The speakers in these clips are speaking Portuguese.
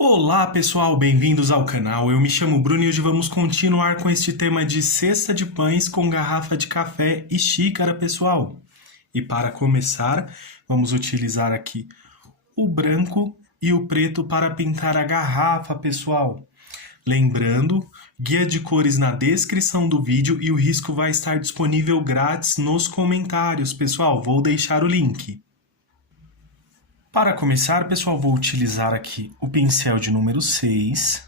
Olá pessoal, bem-vindos ao canal. Eu me chamo Bruno e hoje vamos continuar com este tema de cesta de pães com garrafa de café e xícara, pessoal. E para começar, vamos utilizar aqui o branco e o preto para pintar a garrafa, pessoal. Lembrando, guia de cores na descrição do vídeo e o risco vai estar disponível grátis nos comentários, pessoal. Vou deixar o link. Para começar, pessoal, vou utilizar aqui o pincel de número 6.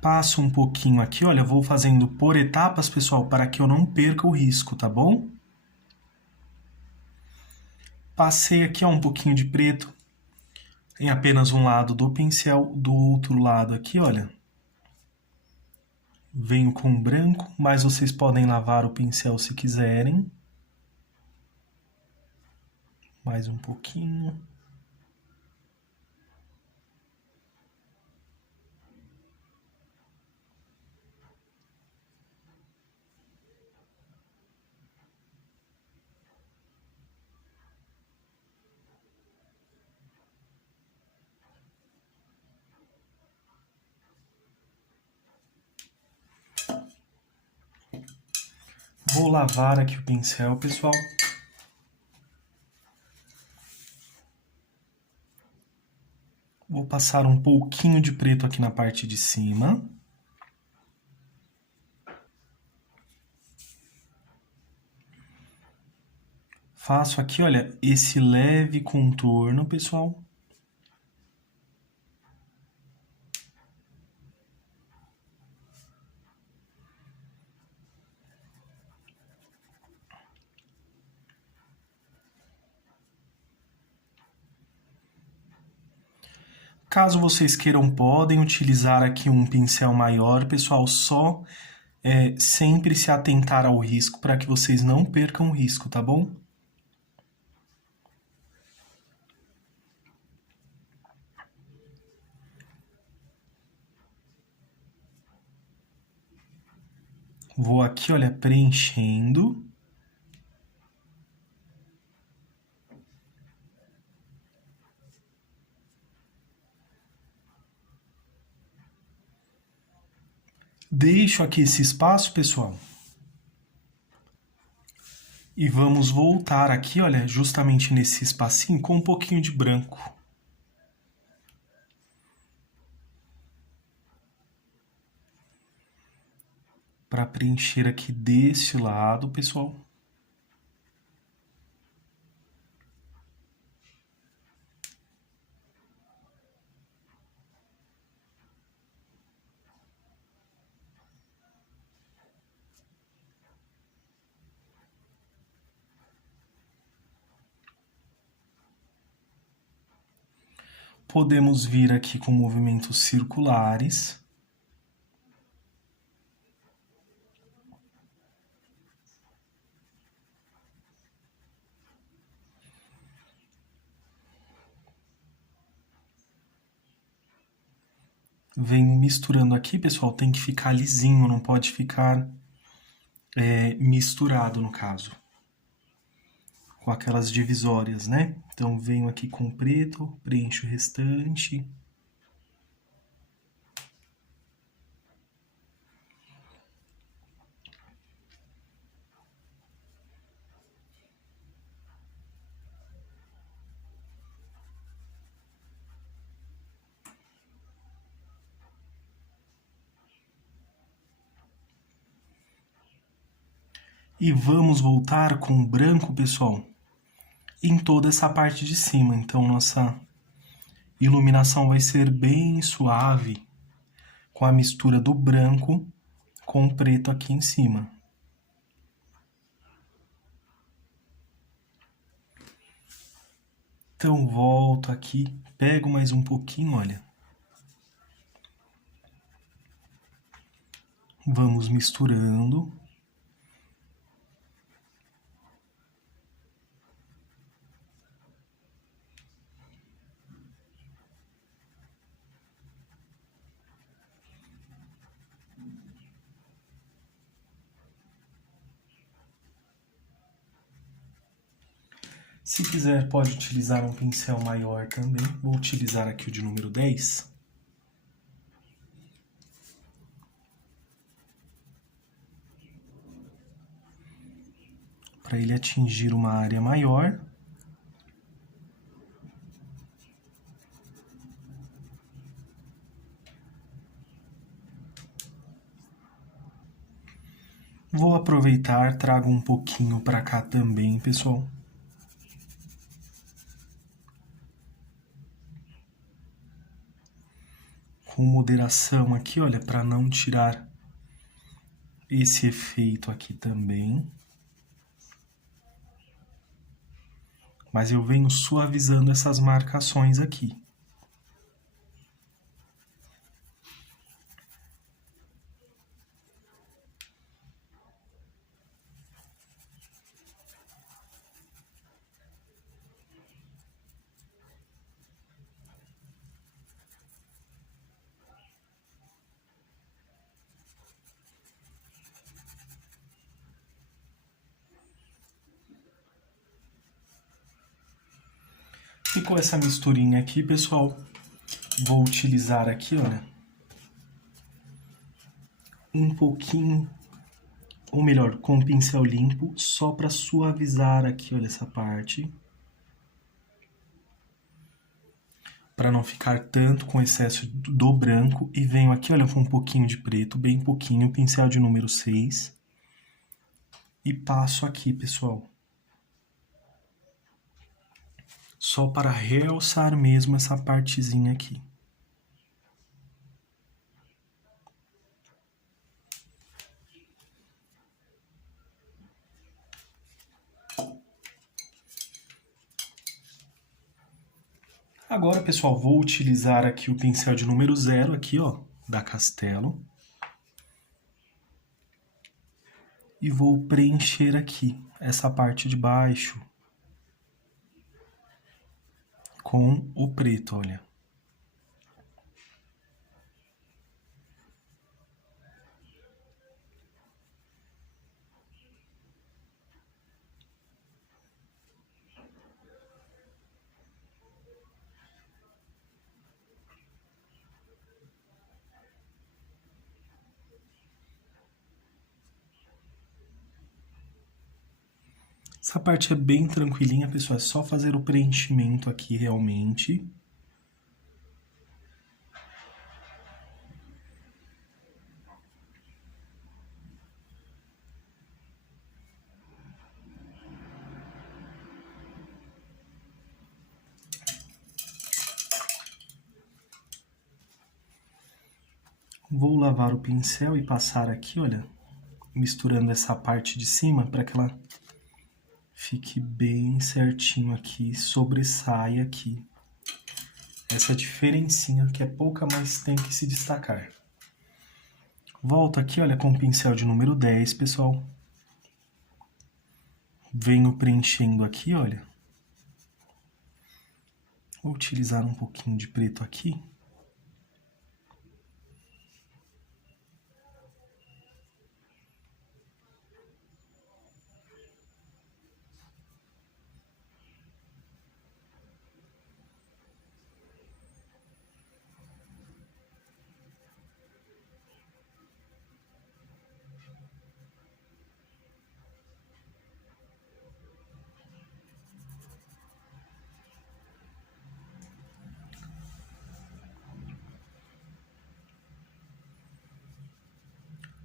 Passo um pouquinho aqui, olha, vou fazendo por etapas, pessoal, para que eu não perca o risco, tá bom? Passei aqui, ó, um pouquinho de preto em apenas um lado do pincel, do outro lado aqui, olha. Venho com branco, mas vocês podem lavar o pincel se quiserem. Mais um pouquinho. Vou lavar aqui o pincel, pessoal. Vou passar um pouquinho de preto aqui na parte de cima. Faço aqui, olha, esse leve contorno, pessoal. Caso vocês queiram, podem utilizar aqui um pincel maior, pessoal, só sempre se atentar ao risco para que vocês não percam o risco, tá bom? Vou aqui, olha, preenchendo. Deixo aqui esse espaço, pessoal. E vamos voltar aqui, olha, justamente nesse espacinho com um pouquinho de branco. Para preencher aqui desse lado, pessoal. Podemos vir aqui com movimentos circulares. Venho misturando aqui, pessoal, tem que ficar lisinho, não pode ficar misturado no caso. Com aquelas divisórias, né? Então venho aqui com preto, preencho o restante. E vamos voltar com o branco, pessoal, em toda essa parte de cima. Então, nossa iluminação vai ser bem suave, com a mistura do branco com o preto aqui em cima. Então, volto aqui, pego mais um pouquinho, olha. Vamos misturando. Se quiser, pode utilizar um pincel maior também. Vou utilizar aqui o de número 10. Para ele atingir uma área maior. Vou aproveitar, trago um pouquinho para cá também, pessoal. Com moderação aqui, olha, para não tirar esse efeito aqui também. Mas eu venho suavizando essas marcações aqui. Ficou essa misturinha aqui, pessoal. Vou utilizar aqui, olha, um pouquinho, ou melhor, com o pincel limpo, só para suavizar aqui, olha, essa parte. Para não ficar tanto com excesso do branco. E venho aqui, olha, com um pouquinho de preto, bem pouquinho, pincel de número 6. E passo aqui, pessoal. Só para realçar mesmo essa partezinha aqui. Agora, pessoal, vou utilizar aqui o pincel de número 0, aqui, ó, da Castelo. E vou preencher aqui essa parte de baixo com o preto, olha. Essa parte é bem tranquilinha, pessoal, é só fazer o preenchimento aqui realmente. Vou lavar o pincel e passar aqui, olha, misturando essa parte de cima para que ela fique bem certinho aqui, sobressaia aqui. Essa diferencinha que é pouca, mas tem que se destacar. Volto aqui, olha, com o pincel de número 10, pessoal. Venho preenchendo aqui, olha. Vou utilizar um pouquinho de preto aqui.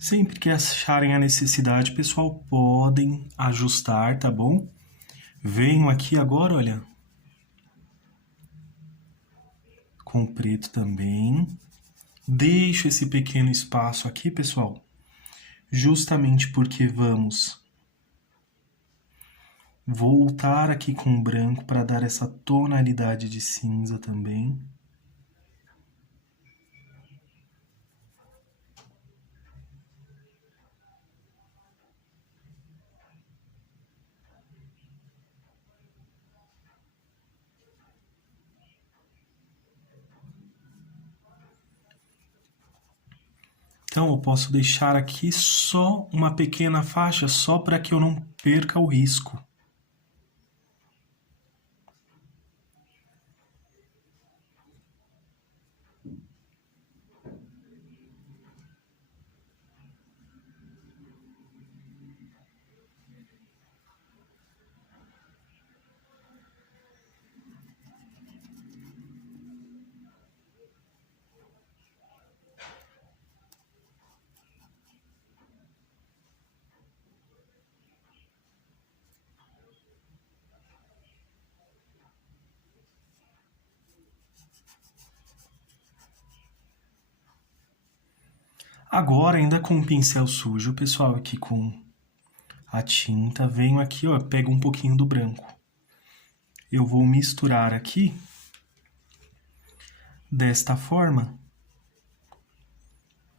Sempre que acharem a necessidade, pessoal, podem ajustar, tá bom? Venho aqui agora, olha, com preto também. Deixo esse pequeno espaço aqui, pessoal, justamente porque vamos voltar aqui com branco para dar essa tonalidade de cinza também. Então, eu posso deixar aqui só uma pequena faixa, só para que eu não perca o risco. Agora, ainda com o pincel sujo, pessoal, aqui com a tinta, venho aqui, ó, pego um pouquinho do branco. Eu vou misturar aqui desta forma,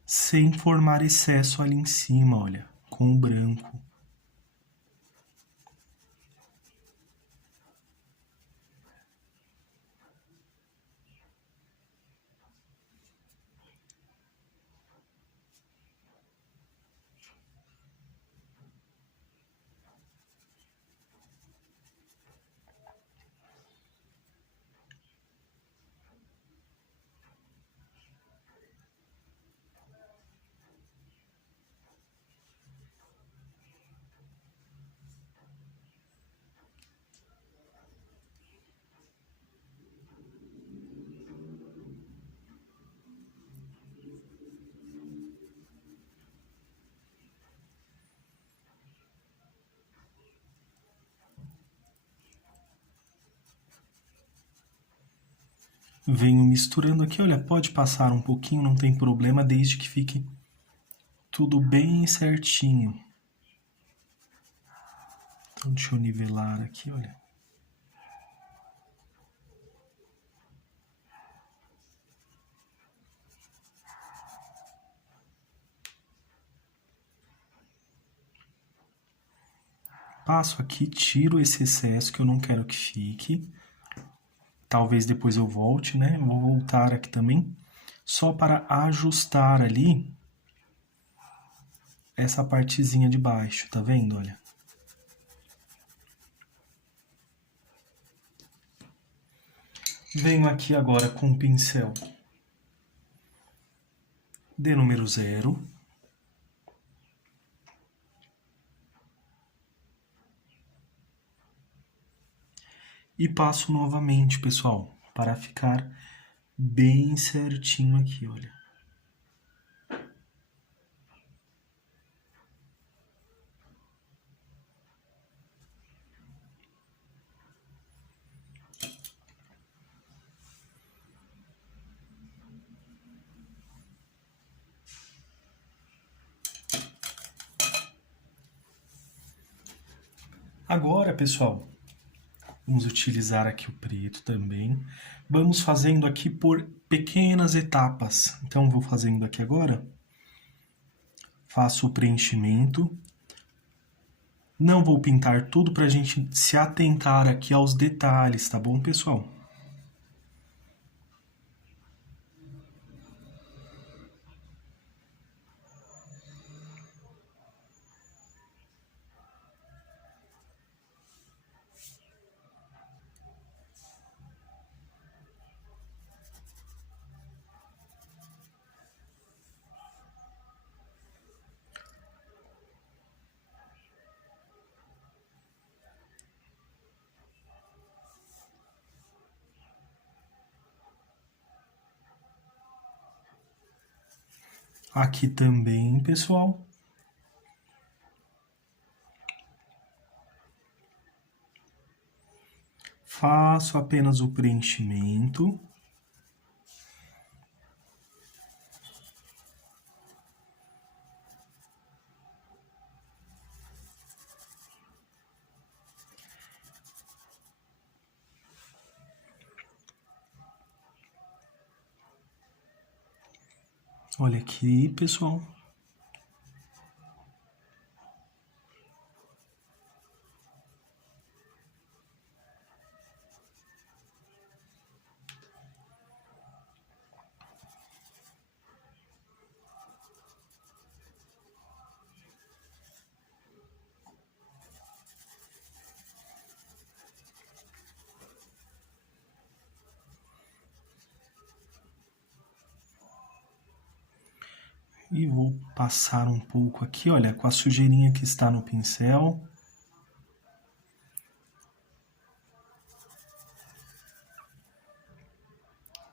sem formar excesso ali em cima, olha, com o branco. Venho misturando aqui, olha, pode passar um pouquinho, não tem problema, desde que fique tudo bem certinho. Então, deixa eu nivelar aqui, olha. Passo aqui, tiro esse excesso que eu não quero que fique. Talvez depois eu volte, né? Vou voltar aqui também, só para ajustar ali essa partezinha de baixo, tá vendo? Olha. Venho aqui agora com o pincel de número 0. E passo novamente, pessoal, para ficar bem certinho aqui, olha. Agora, pessoal, vamos utilizar aqui o preto também. Vamos fazendo aqui por pequenas etapas. Então, vou fazendo aqui agora. Faço o preenchimento. Não vou pintar tudo para a gente se atentar aqui aos detalhes, tá bom, pessoal? Aqui também, pessoal. Faço apenas o preenchimento. Olha aqui, pessoal. E vou passar um pouco aqui, olha, com a sujeirinha que está no pincel.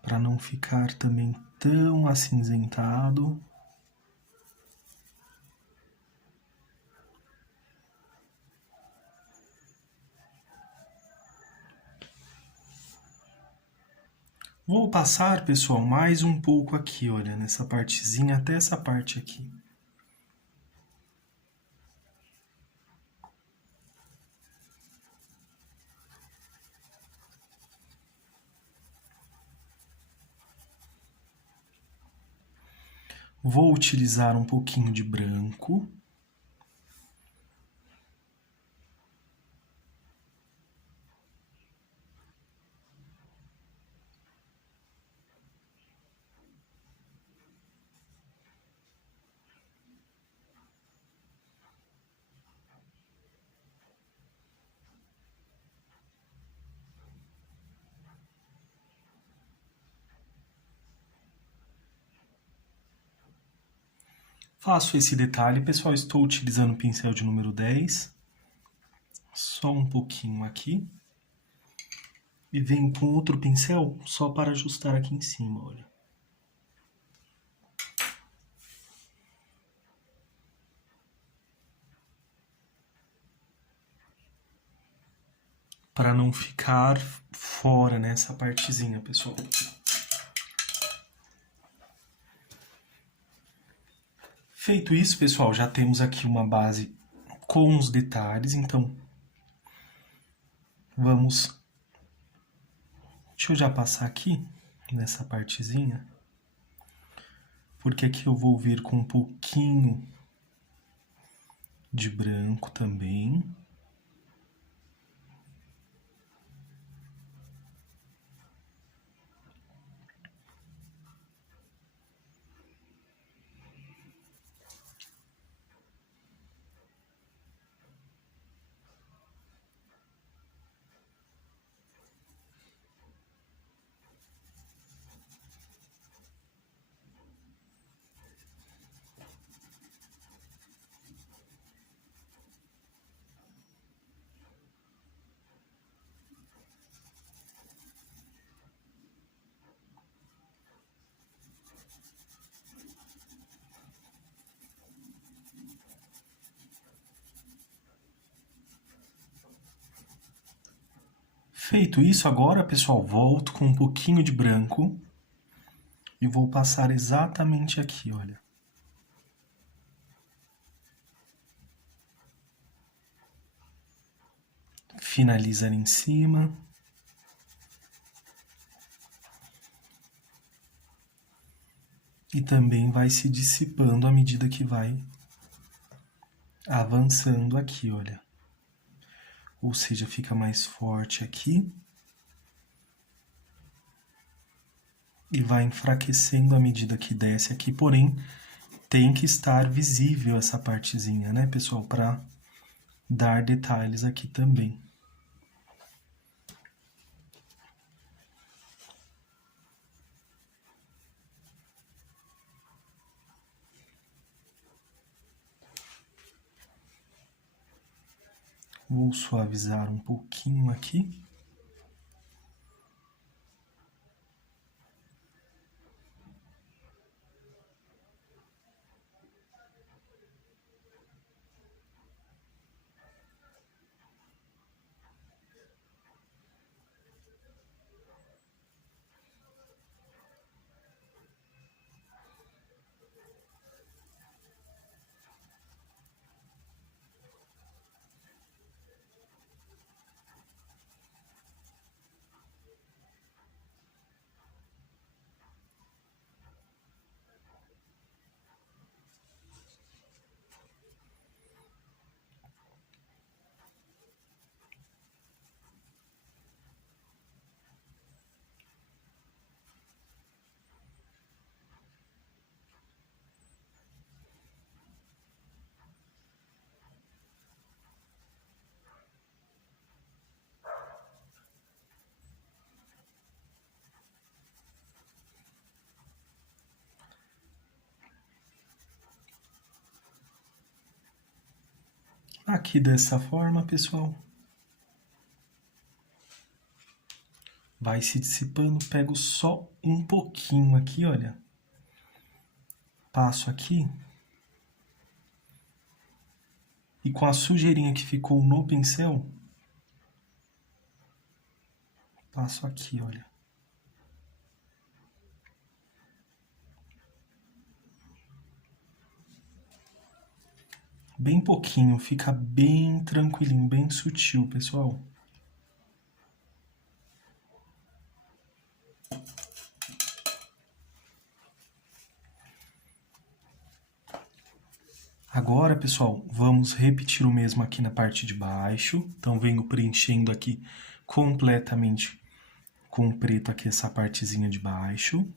Para não ficar também tão acinzentado. Vou passar, pessoal, mais um pouco aqui, olha, nessa partezinha até essa parte aqui. Vou utilizar um pouquinho de branco. Faço esse detalhe, pessoal, estou utilizando o pincel de número 10. Só um pouquinho aqui. E venho com outro pincel só para ajustar aqui em cima, olha. Para não ficar fora nessa partezinha, pessoal. Feito isso, pessoal, já temos aqui uma base com os detalhes, então vamos... Deixa eu já passar aqui, nessa partezinha, porque aqui eu vou vir com um pouquinho de branco também. Feito isso, agora, pessoal, volto com um pouquinho de branco e vou passar exatamente aqui, olha. Finalizar em cima. E também vai se dissipando à medida que vai avançando aqui, olha. Ou seja, fica mais forte aqui. E vai enfraquecendo à medida que desce aqui, porém, tem que estar visível essa partezinha, né, pessoal? Para dar detalhes aqui também. Vou suavizar um pouquinho aqui. Aqui dessa forma, pessoal. Vai se dissipando, pego só um pouquinho aqui, olha. Passo aqui. E com a sujeirinha que ficou no pincel, passo aqui, olha. Bem pouquinho, fica bem tranquilinho, bem sutil, pessoal. Agora, pessoal, vamos repetir o mesmo aqui na parte de baixo. Então, venho preenchendo aqui completamente com preto aqui essa partezinha de baixo.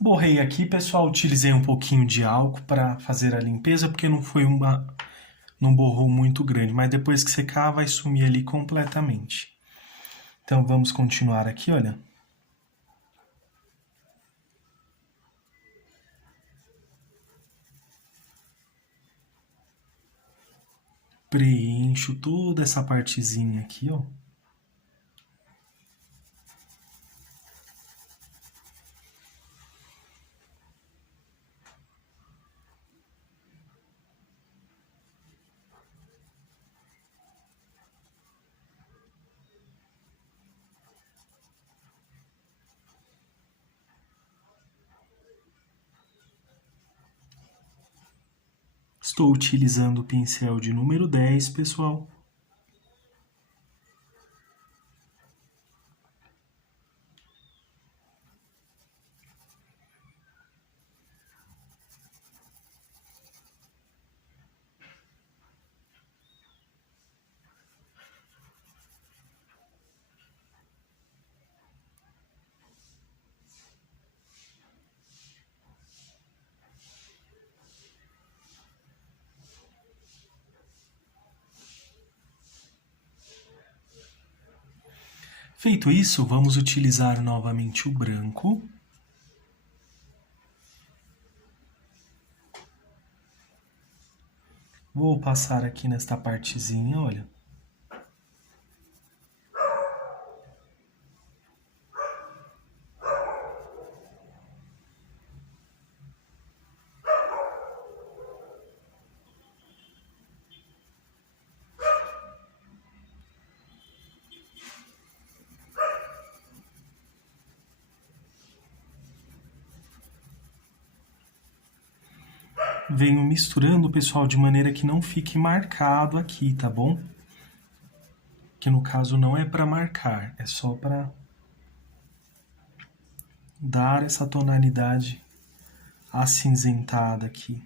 Borrei aqui, pessoal, utilizei um pouquinho de álcool para fazer a limpeza, porque não borrou muito grande, mas depois que secar vai sumir ali completamente. Então vamos continuar aqui, olha. Preencho toda essa partezinha aqui, ó. Estou utilizando o pincel de número 10, pessoal. Feito isso, vamos utilizar novamente o branco. Vou passar aqui nesta partezinha, olha. Venho misturando, pessoal, de maneira que não fique marcado aqui, tá bom? Que no caso não é para marcar, é só para dar essa tonalidade acinzentada aqui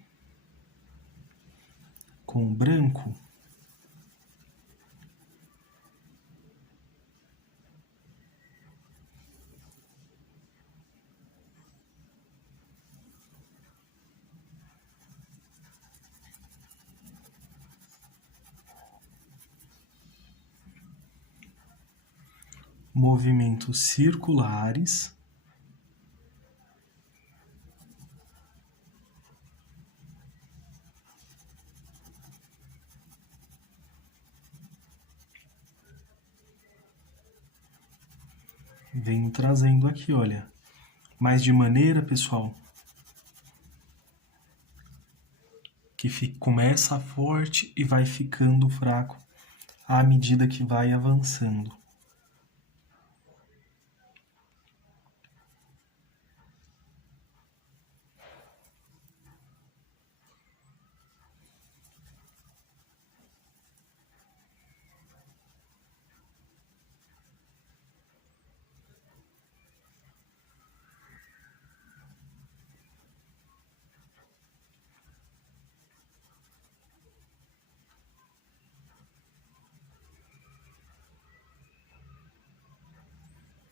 com o branco. Movimentos circulares. Venho trazendo aqui, olha. Mas de maneira, pessoal, que começa forte e vai ficando fraco à medida que vai avançando.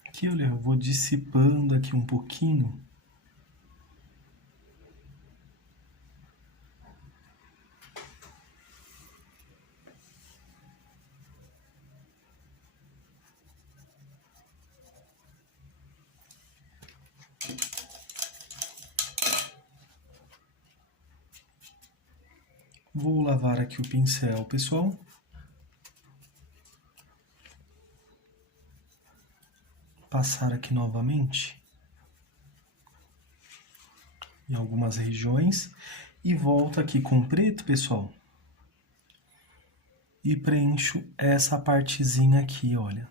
Aqui, olha, eu vou dissipando aqui um pouquinho. Vou lavar aqui o pincel, pessoal. Passar aqui novamente em algumas regiões e volto aqui com preto, pessoal. E preencho essa partezinha aqui, olha.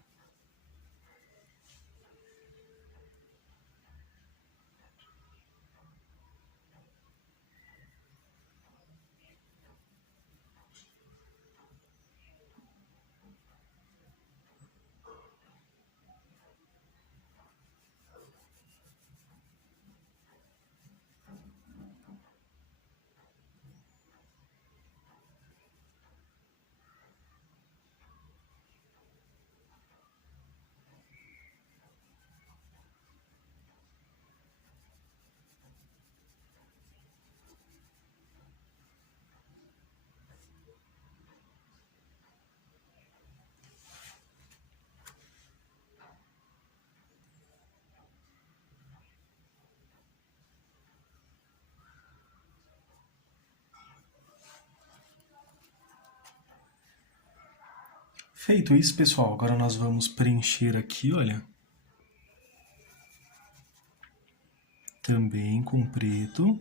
Feito isso, pessoal, agora nós vamos preencher aqui, olha. Também com preto.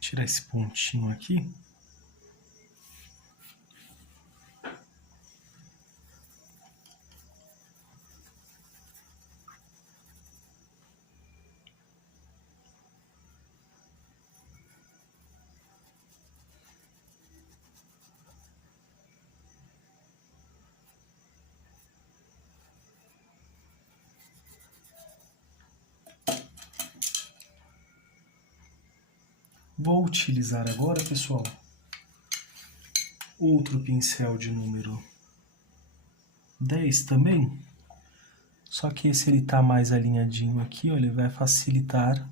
Tirar esse pontinho aqui. Vou utilizar agora, pessoal, outro pincel de número 10 também. Só que esse ele tá mais alinhadinho aqui, ó, ele vai facilitar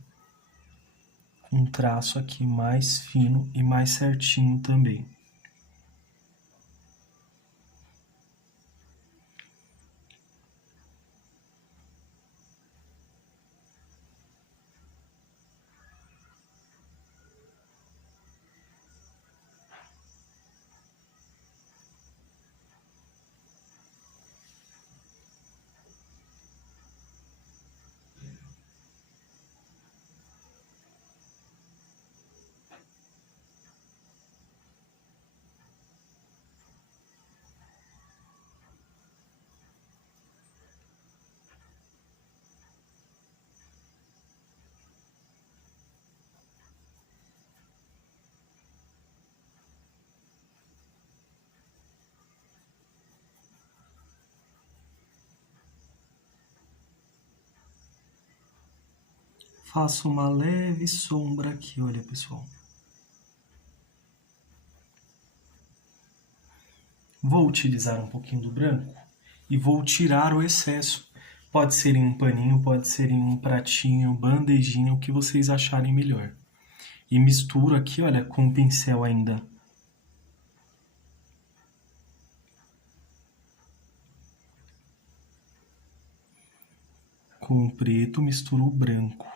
um traço aqui mais fino e mais certinho também. Faço uma leve sombra aqui, olha, pessoal. Vou utilizar um pouquinho do branco e vou tirar o excesso. Pode ser em um paninho, pode ser em um pratinho, bandejinha, o que vocês acharem melhor. E misturo aqui, olha, com o pincel ainda. Com o preto, misturo o branco.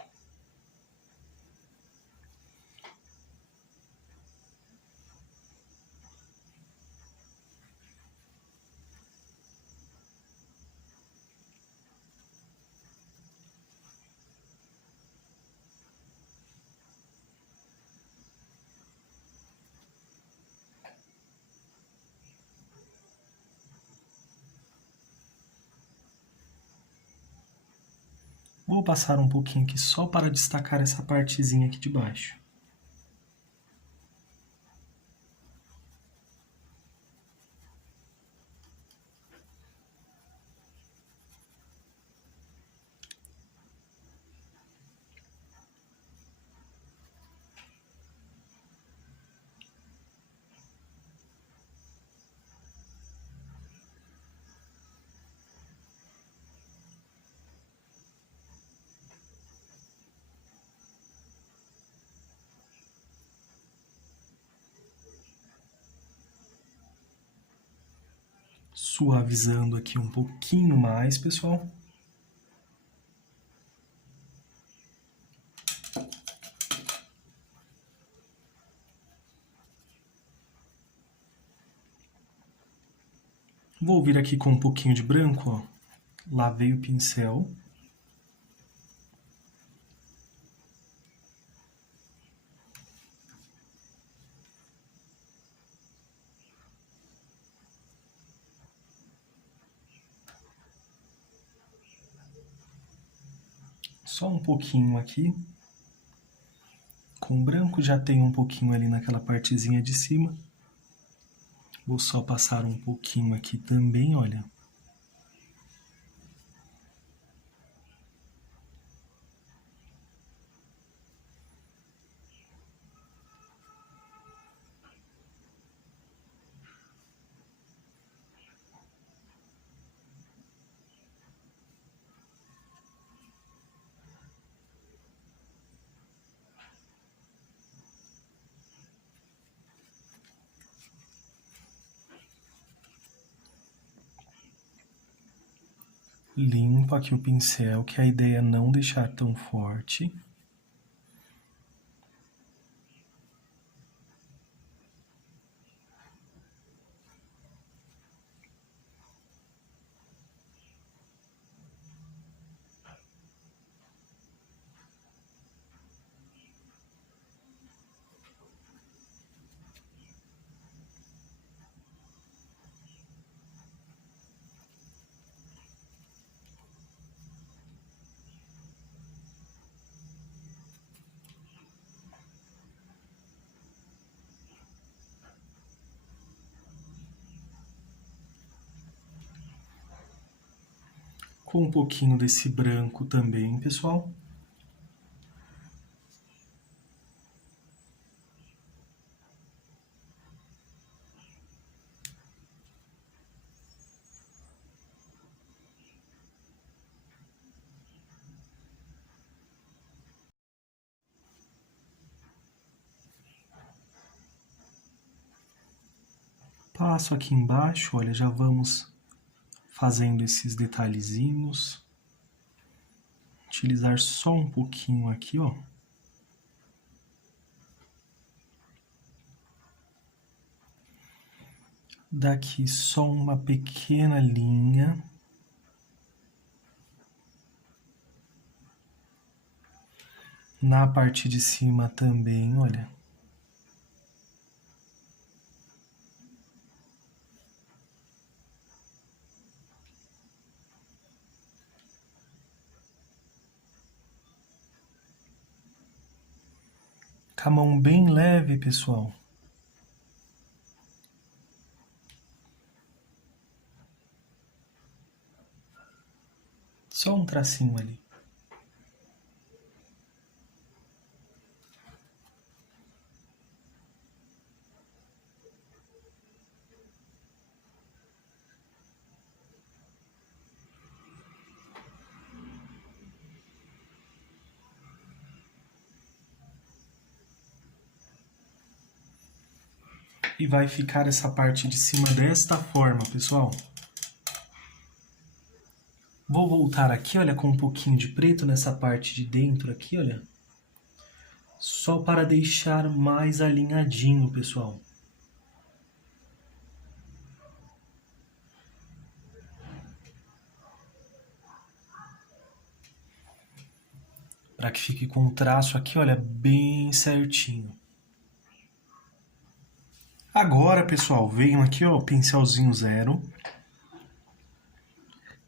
Vou passar um pouquinho aqui só para destacar essa partezinha aqui de baixo. suavizando aqui um pouquinho mais, pessoal. Vou vir aqui com um pouquinho de branco, ó. Lavei o pincel. Só um pouquinho aqui. Com branco já tem um pouquinho ali naquela partezinha de cima. Vou só passar um pouquinho aqui também, olha. Limpo aqui o pincel, que a ideia é não deixar tão forte. Com um pouquinho desse branco também, pessoal. Passo aqui embaixo, olha, já vamos fazendo esses detalhezinhos. Utilizar só um pouquinho aqui, ó. Daqui só uma pequena linha. Na parte de cima também, olha. Com a mão bem leve, pessoal. Só um tracinho ali. E vai ficar essa parte de cima desta forma, pessoal. Vou voltar aqui, olha, com um pouquinho de preto nessa parte de dentro aqui, olha. Só para deixar mais alinhadinho, pessoal. Para que fique com o traço aqui, olha, bem certinho. Agora, pessoal, venho aqui, ó, pincelzinho zero.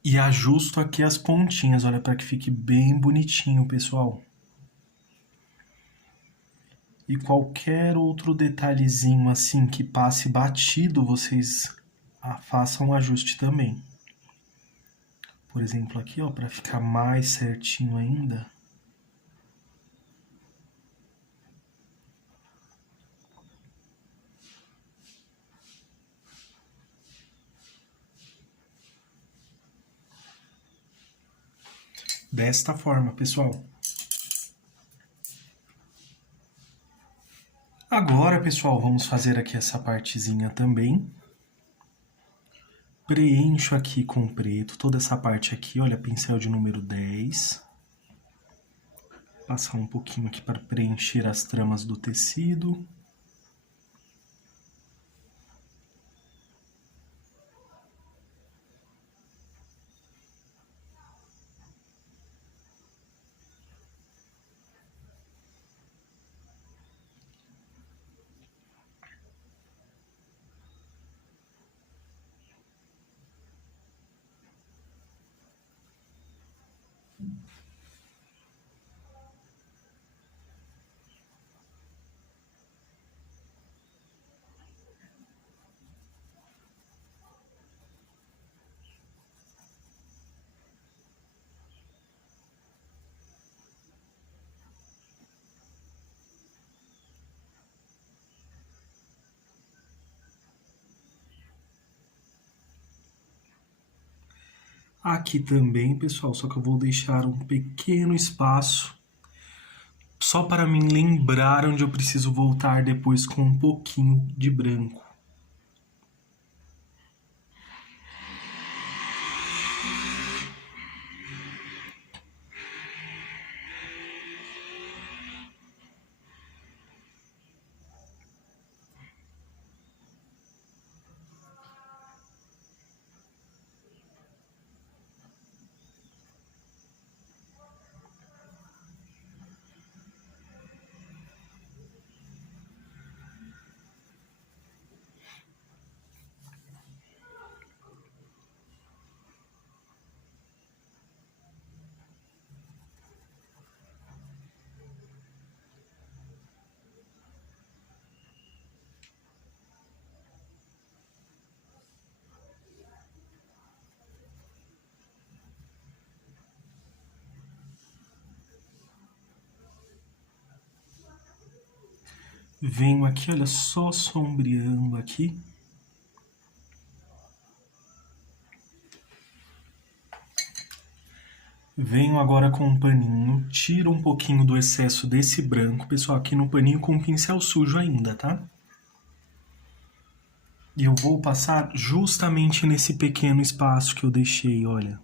E ajusto aqui as pontinhas, olha, para que fique bem bonitinho, pessoal. E qualquer outro detalhezinho assim que passe batido, vocês façam um ajuste também. Por exemplo, aqui, ó, para ficar mais certinho ainda. Desta forma, pessoal. Agora, pessoal, vamos fazer aqui essa partezinha também. Preencho aqui com preto toda essa parte aqui, olha, pincel de número 10. Passar um pouquinho aqui para preencher as tramas do tecido. Aqui também, pessoal, só que eu vou deixar um pequeno espaço só para me lembrar onde eu preciso voltar depois com um pouquinho de branco. Venho aqui, olha só, sombreando aqui. Venho agora com um paninho, tiro um pouquinho do excesso desse branco, pessoal, aqui no paninho com o pincel sujo ainda, tá? E eu vou passar justamente nesse pequeno espaço que eu deixei, olha.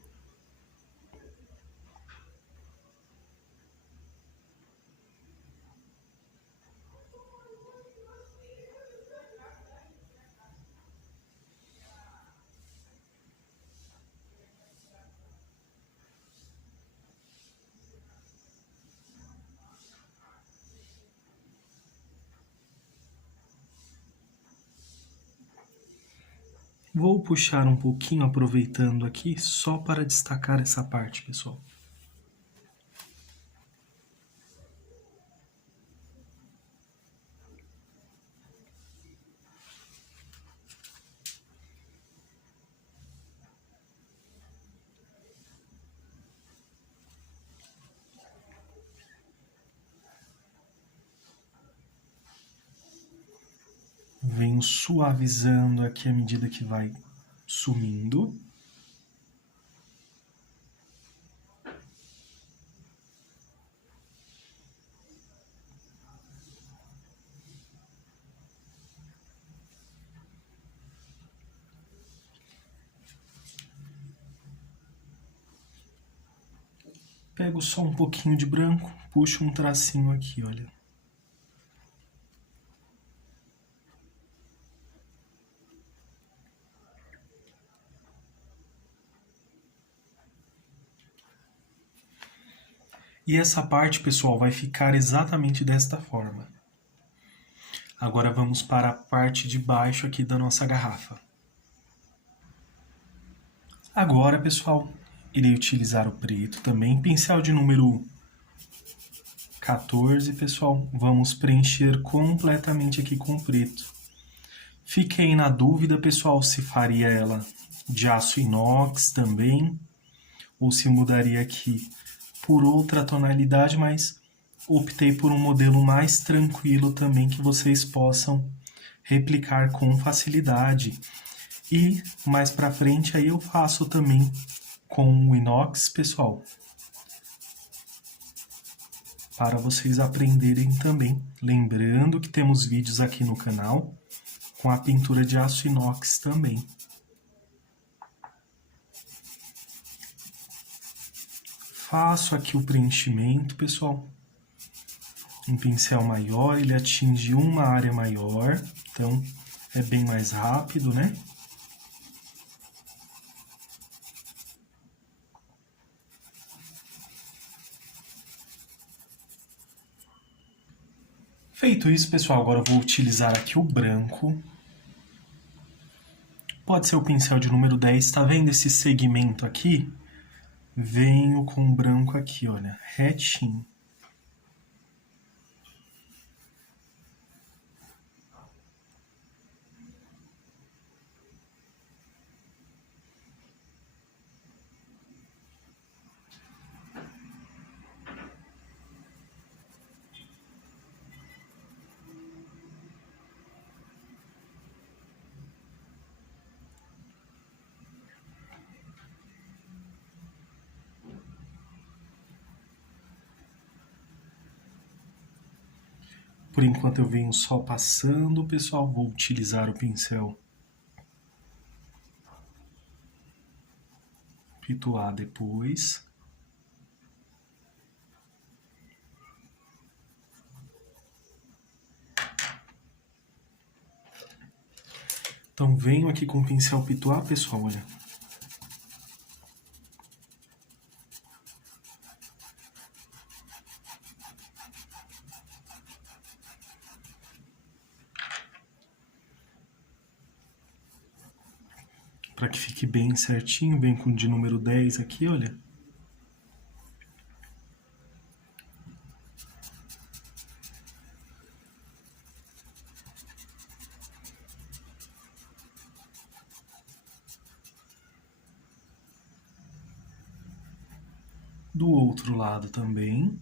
Vou puxar um pouquinho, aproveitando aqui, só para destacar essa parte, pessoal. Venho suavizando aqui à medida que vai sumindo. Pego só um pouquinho de branco, puxo um tracinho aqui, olha. E essa parte, pessoal, vai ficar exatamente desta forma. Agora vamos para a parte de baixo aqui da nossa garrafa. Agora, pessoal, irei utilizar o preto também, pincel de número 14, pessoal. Vamos preencher completamente aqui com o preto. Fiquei na dúvida, pessoal, se faria ela de aço inox também, ou se mudaria aqui por outra tonalidade, mas optei por um modelo mais tranquilo também que vocês possam replicar com facilidade. E mais pra frente aí eu faço também com o inox, pessoal, para vocês aprenderem também. Lembrando que temos vídeos aqui no canal com a pintura de aço inox também. Faço aqui o preenchimento, pessoal. Um pincel maior, ele atinge uma área maior, então é bem mais rápido, né? Feito isso, pessoal, agora eu vou utilizar aqui o branco. Pode ser o pincel de número 10, tá vendo esse segmento aqui? Venho com o branco aqui, olha, retinho. Por enquanto eu venho só passando, pessoal, vou utilizar o pincel Pituá depois. Então venho aqui com o pincel Pituá, pessoal, olha. Para que fique bem certinho, venho com o de número 10 aqui, olha. Do outro lado também.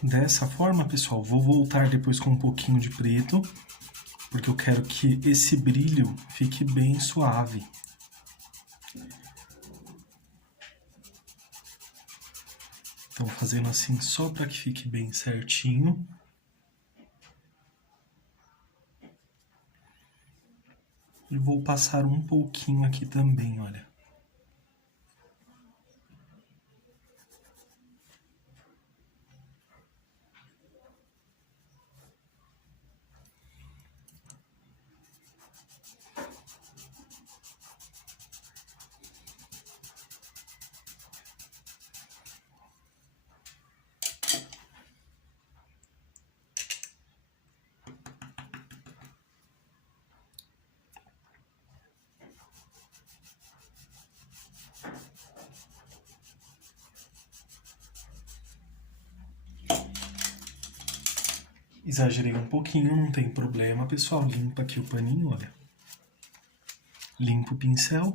Dessa forma, pessoal, vou voltar depois com um pouquinho de preto, porque eu quero que esse brilho fique bem suave. Então, fazendo assim só para que fique bem certinho. E vou passar um pouquinho aqui também, olha. Exagerei um pouquinho, não tem problema, pessoal. Limpa aqui o paninho, olha. Limpa o pincel.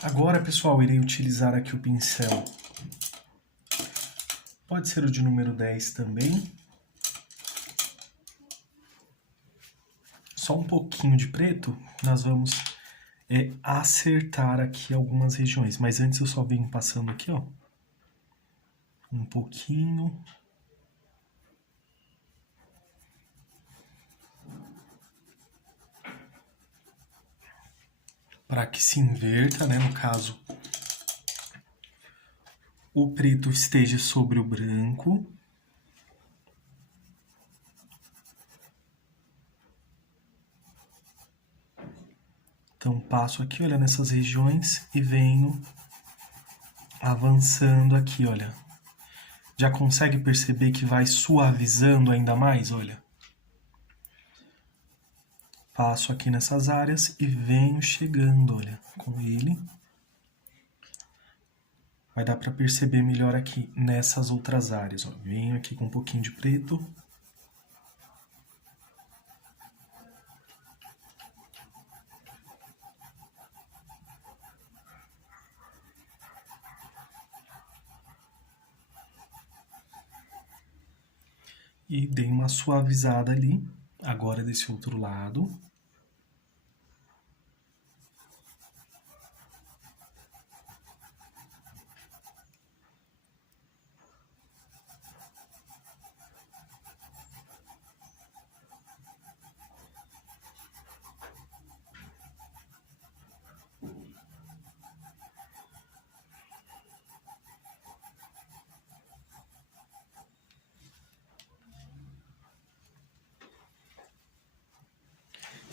Agora, pessoal, irei utilizar aqui o pincel. Pode ser o de número 10 também. Só um pouquinho de preto, nós vamos acertar aqui algumas regiões. Mas antes eu só venho passando aqui, ó. Um pouquinho. Para que se inverta, né? No caso, o preto esteja sobre o branco. Então, passo aqui, olha, nessas regiões e venho avançando aqui, olha. Já consegue perceber que vai suavizando ainda mais, olha? Passo aqui nessas áreas e venho chegando, olha, com ele. Vai dar para perceber melhor aqui nessas outras áreas, ó. Venho aqui com um pouquinho de preto. E dei uma suavizada ali. Agora desse outro lado.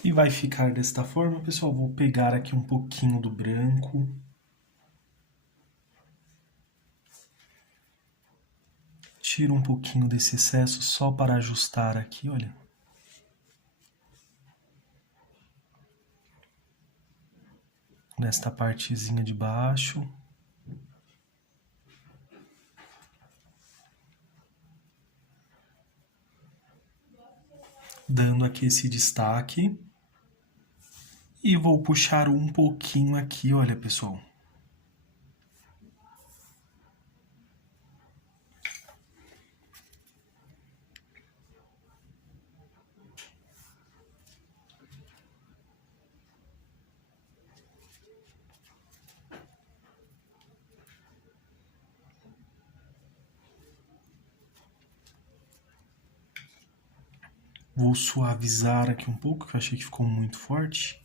E vai ficar desta forma, pessoal. Vou pegar aqui um pouquinho do branco. Tiro um pouquinho desse excesso só para ajustar aqui, olha. Nesta partezinha de baixo. Dando aqui esse destaque. E vou puxar um pouquinho aqui, olha, pessoal. Vou suavizar aqui um pouco, que eu achei que ficou muito forte.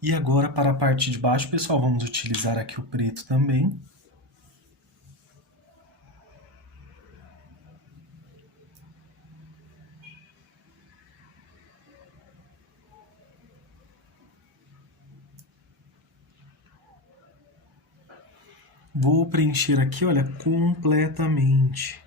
E agora para a parte de baixo, pessoal, vamos utilizar aqui o preto também. Vou preencher aqui, olha, completamente.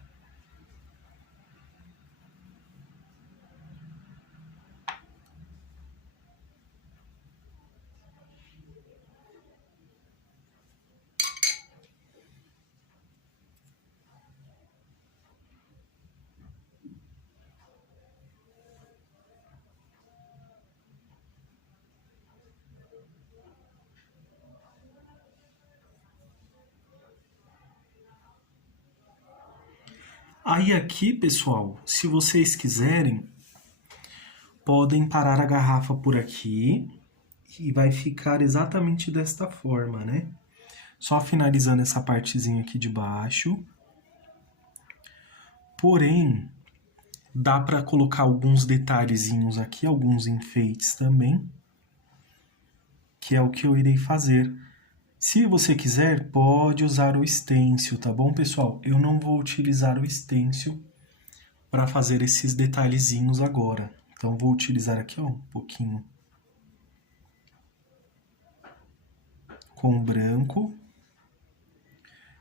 Aí aqui, pessoal, se vocês quiserem, podem parar a garrafa por aqui e vai ficar exatamente desta forma, né? Só finalizando essa partezinha aqui de baixo. Porém, dá para colocar alguns detalhezinhos aqui, alguns enfeites também, que é o que eu irei fazer. Se você quiser, pode usar o stencil, tá bom, pessoal? Eu não vou utilizar o stencil para fazer esses detalhezinhos agora. Então, vou utilizar aqui, ó, um pouquinho com o branco.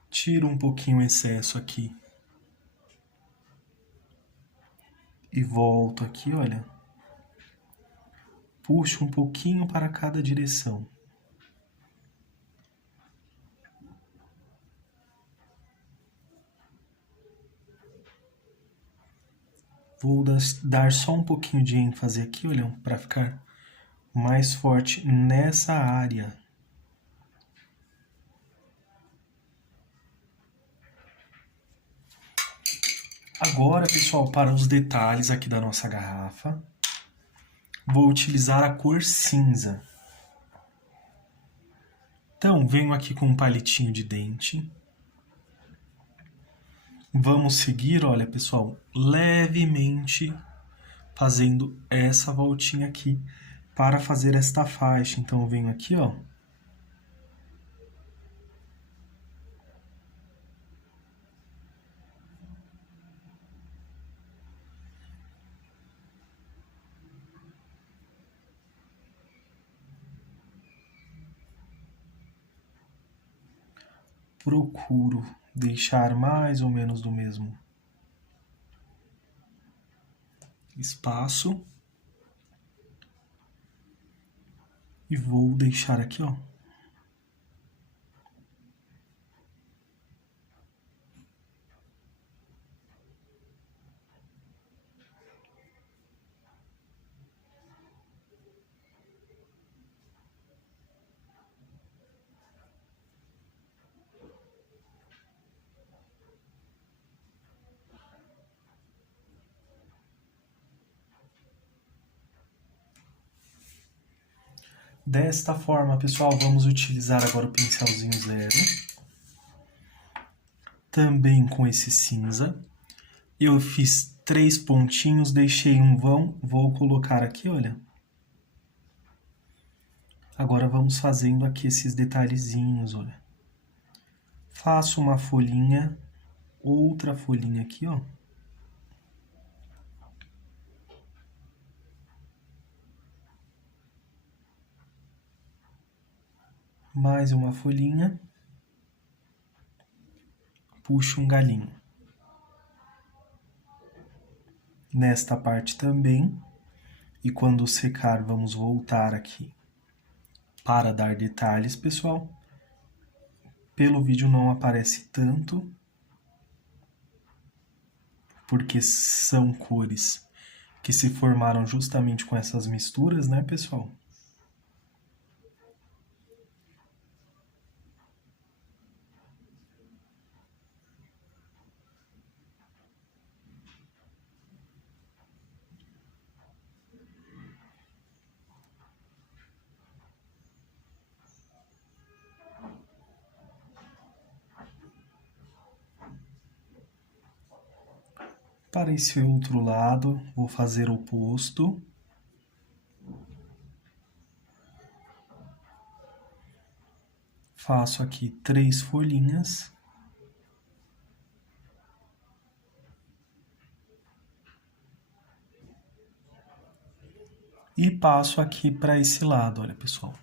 Tiro um pouquinho o excesso aqui. E volto aqui, olha. Puxo um pouquinho para cada direção. Vou dar só um pouquinho de ênfase aqui, olha, para ficar mais forte nessa área. Agora, pessoal, para os detalhes aqui da nossa garrafa, vou utilizar a cor cinza. Então, venho aqui com um palitinho de dente. Vamos seguir, olha, pessoal, levemente fazendo essa voltinha aqui para fazer esta faixa. Então, eu venho aqui, ó. Procuro deixar mais ou menos do mesmo espaço. E vou deixar aqui, ó. Desta forma, pessoal, vamos utilizar agora o pincelzinho zero. Também com esse cinza. Eu fiz 3 pontinhos, deixei um vão, vou colocar aqui, olha. Agora vamos fazendo aqui esses detalhezinhos, olha. Faço uma folhinha, outra folhinha aqui, ó. Mais uma folhinha. Puxo um galinho. Nesta parte também. E quando secar, vamos voltar aqui para dar detalhes, pessoal. Pelo vídeo não aparece tanto, porque são cores que se formaram justamente com essas misturas, né, pessoal? Para esse outro lado, vou fazer o oposto. Faço aqui 3 folhinhas. E passo aqui para esse lado, olha, pessoal.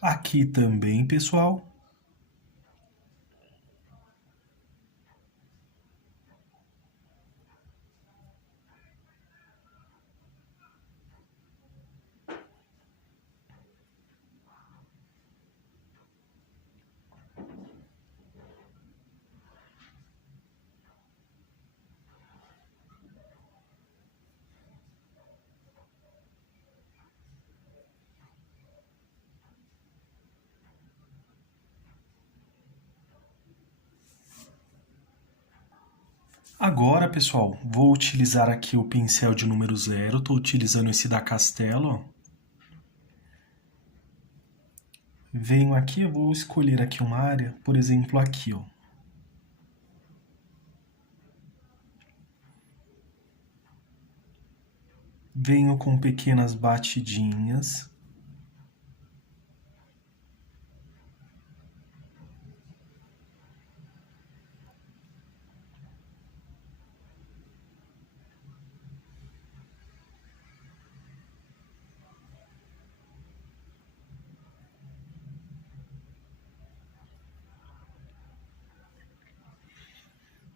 Aqui também, pessoal. Agora, pessoal, vou utilizar aqui o pincel de número 0. Estou utilizando esse da Castelo, ó. Venho aqui, eu vou escolher aqui uma área, por exemplo, aqui, ó. Venho com pequenas batidinhas.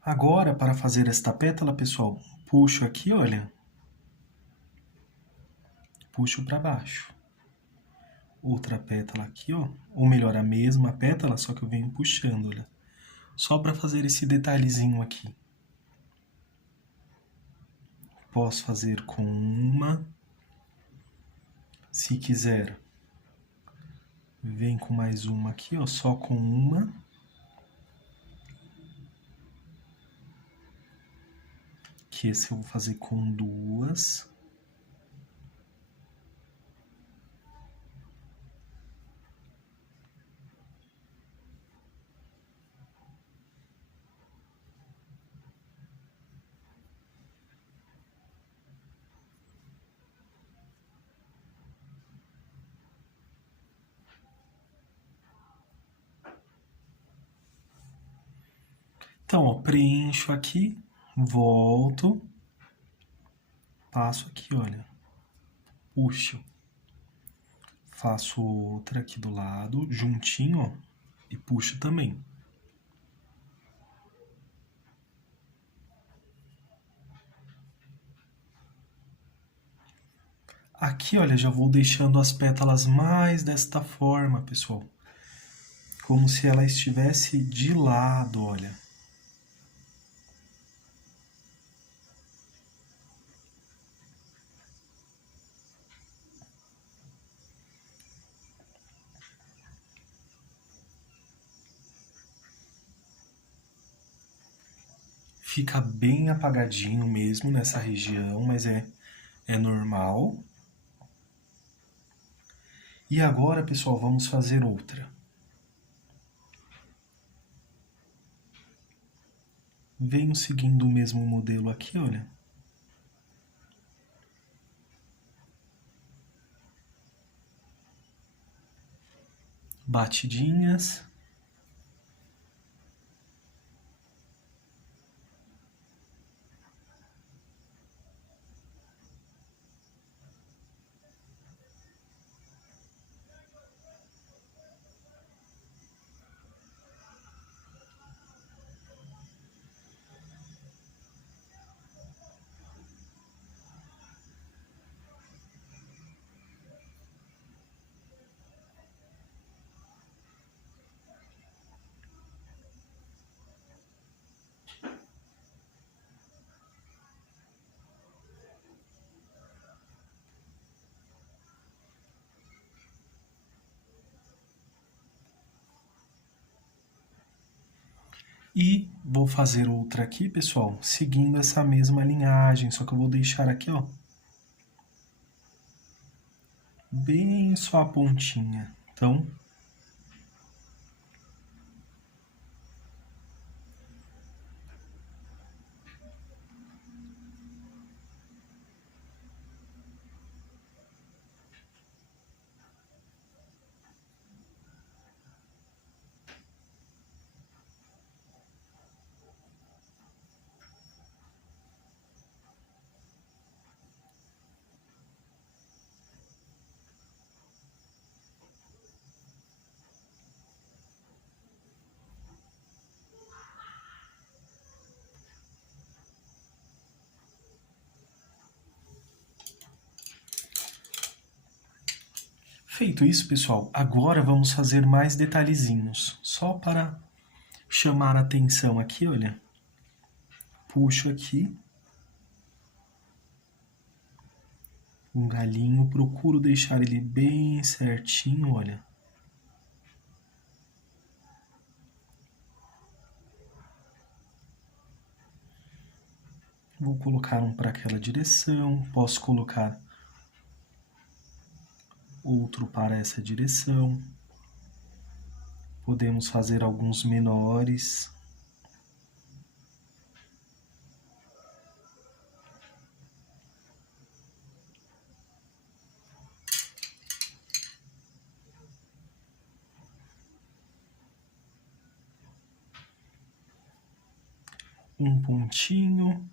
Agora, para fazer esta pétala, pessoal, puxo aqui, olha. Puxo para baixo. Outra pétala aqui, ó. Ou melhor, a mesma pétala, só que eu venho puxando, olha. Só para fazer esse detalhezinho aqui. Posso fazer com uma. Se quiser, vem com mais uma aqui, ó. Só com uma. Que esse eu vou fazer com duas. Então, ó, preencho aqui, volto, passo aqui, olha, puxo, faço outra aqui do lado, juntinho, ó, e puxo também. Aqui, olha, já vou deixando as pétalas mais desta forma, pessoal. Como se ela estivesse de lado, olha. Fica bem apagadinho mesmo nessa região, mas é normal. E agora, pessoal, vamos fazer outra. Venho seguindo o mesmo modelo aqui, olha. Batidinhas. E vou fazer outra aqui, pessoal, seguindo essa mesma linhagem, só que eu vou deixar aqui, ó, bem só a pontinha. Então, feito isso, pessoal, agora vamos fazer mais detalhezinhos, só para chamar a atenção aqui, olha. Puxo aqui um galinho, procuro deixar ele bem certinho, olha. Vou colocar um para aquela direção, posso colocar outro para essa direção. Podemos fazer alguns menores. Um pontinho.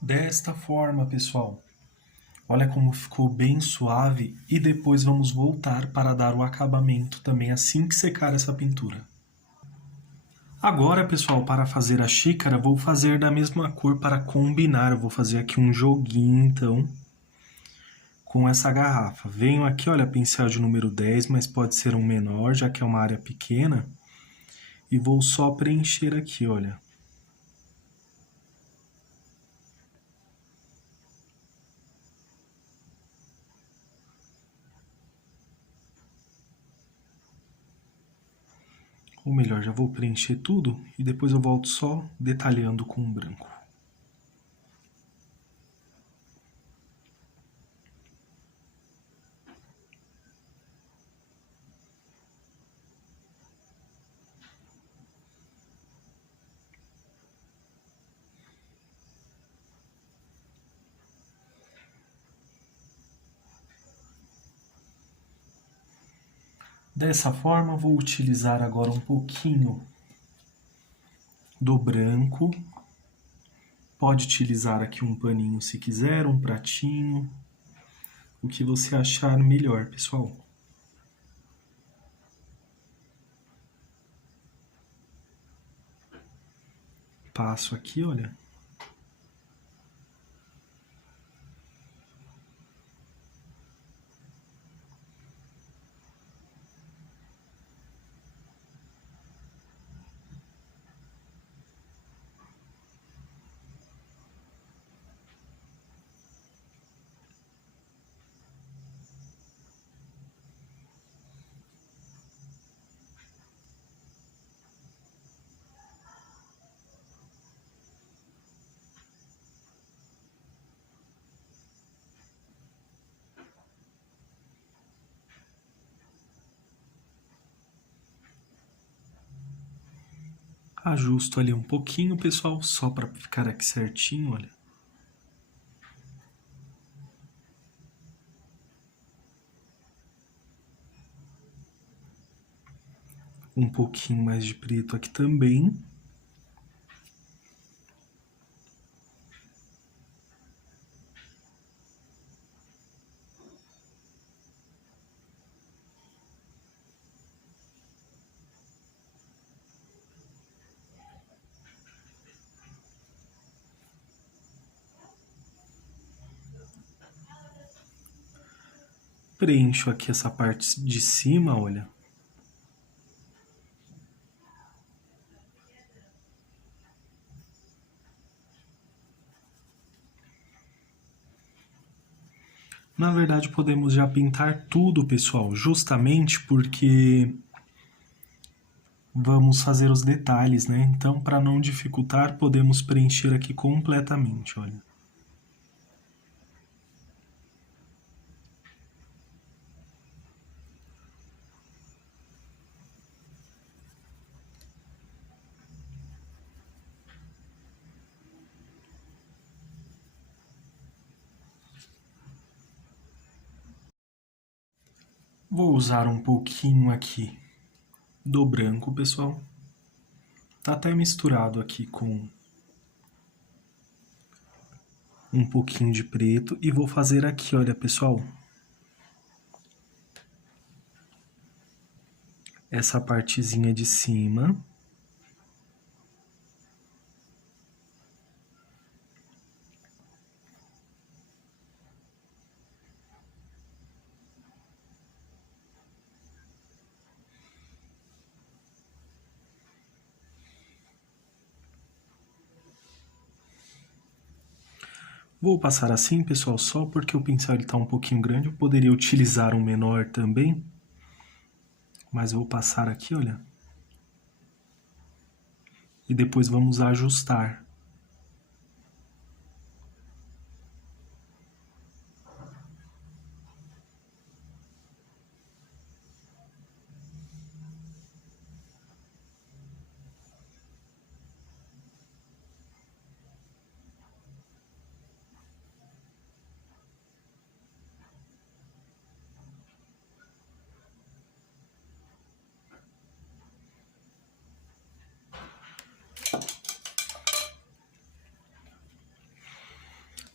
Desta forma, pessoal. Olha como ficou bem suave e depois vamos voltar para dar o acabamento também assim que secar essa pintura. Agora, pessoal, para fazer a xícara, vou fazer da mesma cor para combinar. Eu vou fazer aqui um joguinho, então, com essa garrafa. Venho aqui, olha, pincel de número 10, mas pode ser um menor, já que é uma área pequena. E vou só preencher aqui, olha. Ou melhor, já vou preencher tudo e depois eu volto só detalhando com o branco. Dessa forma, vou utilizar agora um pouquinho do branco. Pode utilizar aqui um paninho se quiser, um pratinho, o que você achar melhor, pessoal. Passo aqui, olha. Ajusto ali um pouquinho, pessoal, só para ficar aqui certinho, olha. Um pouquinho mais de preto aqui também. Preencho aqui essa parte de cima, olha. Na verdade, podemos já pintar tudo, pessoal, justamente porque vamos fazer os detalhes, né? Então, para não dificultar, podemos preencher aqui completamente, olha. Vou usar um pouquinho aqui do branco, pessoal. Tá até misturado aqui com um pouquinho de preto. E vou fazer aqui, olha, pessoal. Essa partezinha de cima. Vou passar assim, pessoal, só porque o pincel está um pouquinho grande. Eu poderia utilizar um menor também. Mas vou passar aqui, olha. E depois vamos ajustar.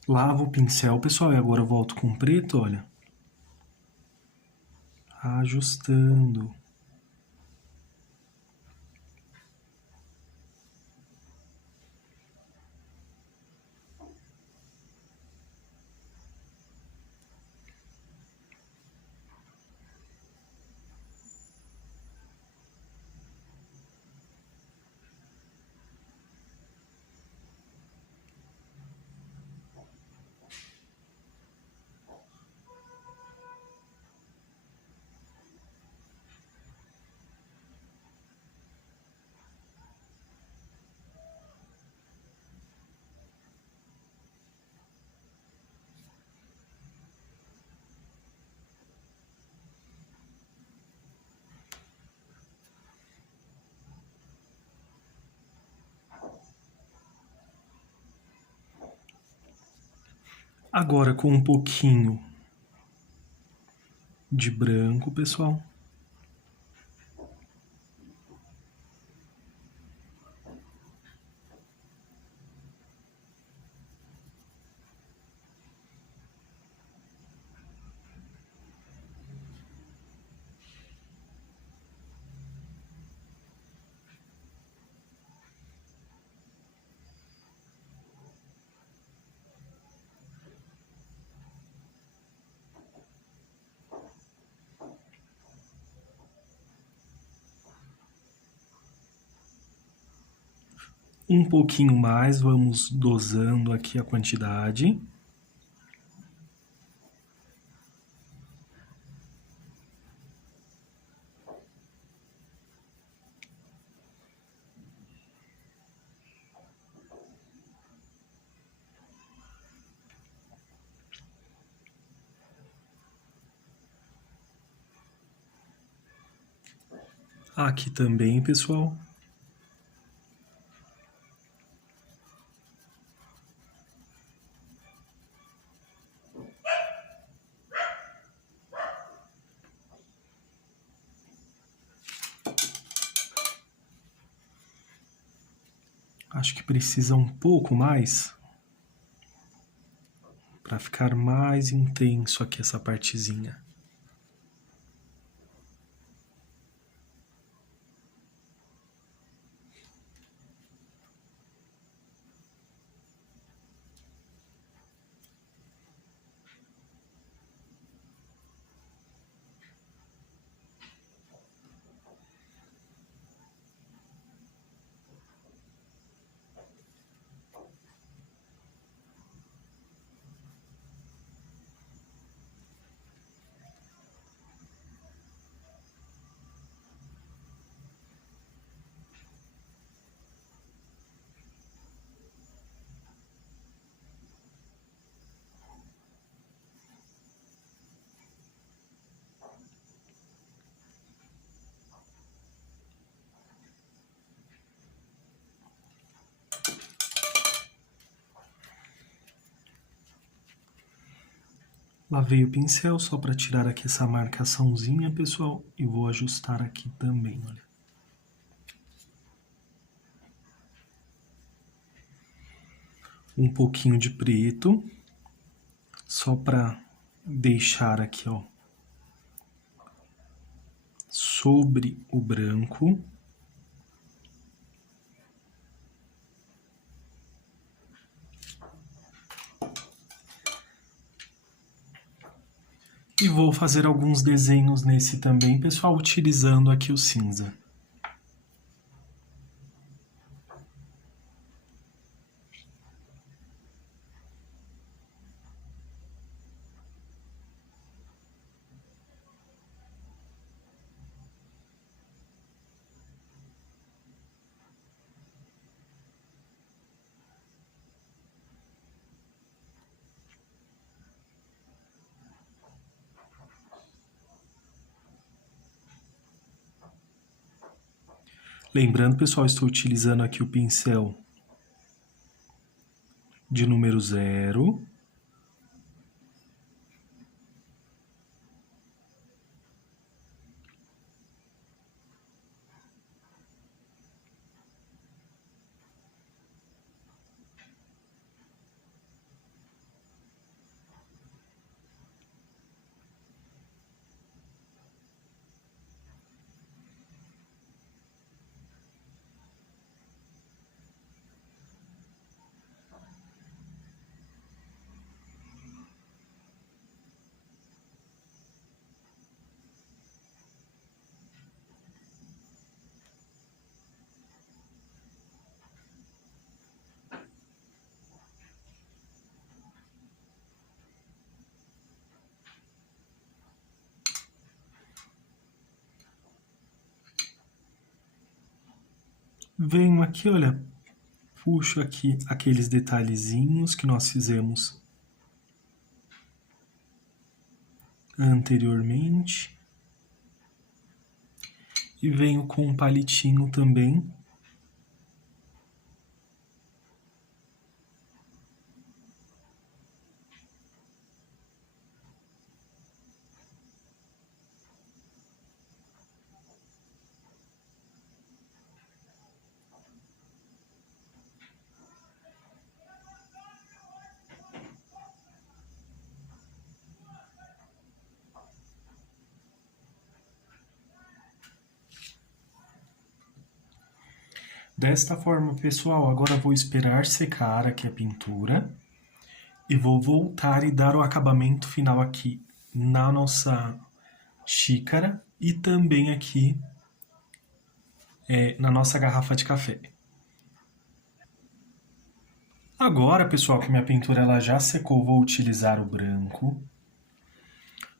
Lavo o pincel, pessoal, e agora eu volto com o preto, olha. Ajustando. Agora com um pouquinho de branco, pessoal. Um pouquinho mais, vamos dosando aqui a quantidade. Aqui também, pessoal. Acho que precisa um pouco mais para ficar mais intenso aqui essa partezinha. Lavei o pincel só para tirar aqui essa marcaçãozinha, pessoal, e vou ajustar aqui também, olha. Um pouquinho de preto, só para deixar aqui, ó, sobre o branco. E vou fazer alguns desenhos nesse também, pessoal, utilizando aqui o cinza. Lembrando, pessoal, estou utilizando aqui o pincel de número 0. Venho aqui, olha, puxo aqui aqueles detalhezinhos que nós fizemos anteriormente. E venho com um palitinho também. Desta forma, pessoal, agora vou esperar secar aqui a pintura e vou voltar e dar o acabamento final aqui na nossa xícara e também aqui na nossa garrafa de café. Agora, pessoal, que minha pintura ela já secou, vou utilizar o branco.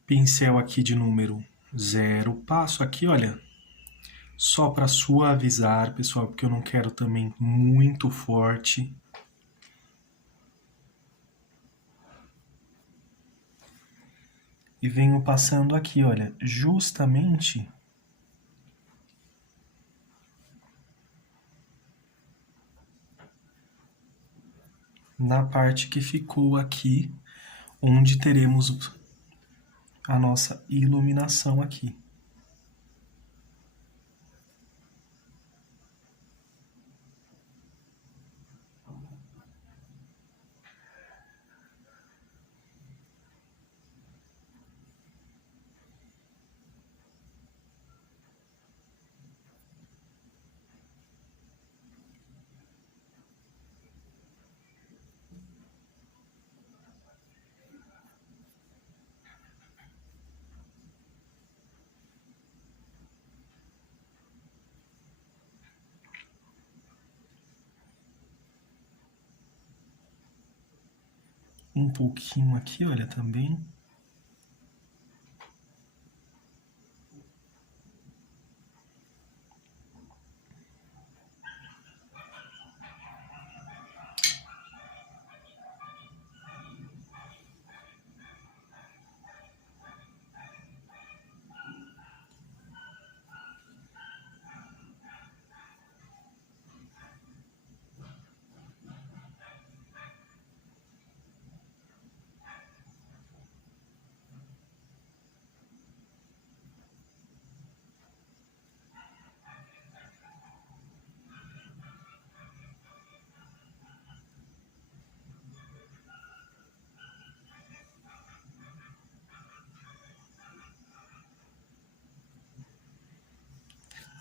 Pincel aqui de número 0. Passo aqui, olha, só para suavizar, pessoal, porque eu não quero também muito forte. E venho passando aqui, olha, justamente na parte que ficou aqui, onde teremos a nossa iluminação aqui. Um pouquinho aqui, olha, também.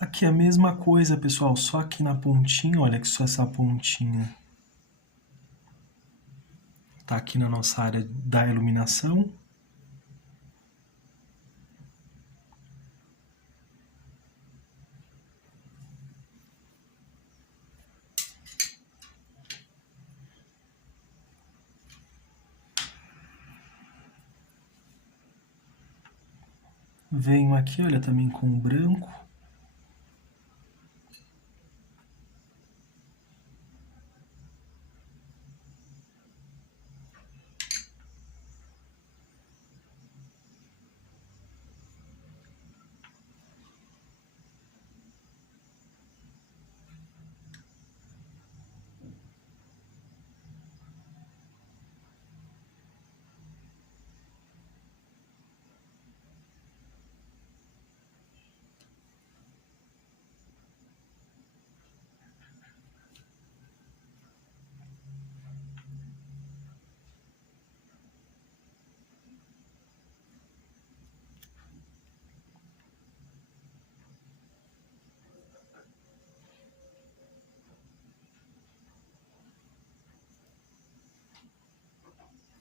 Aqui a mesma coisa, pessoal, só aqui na pontinha, olha que só essa pontinha tá aqui na nossa área da iluminação. Venho aqui, olha, também com o branco.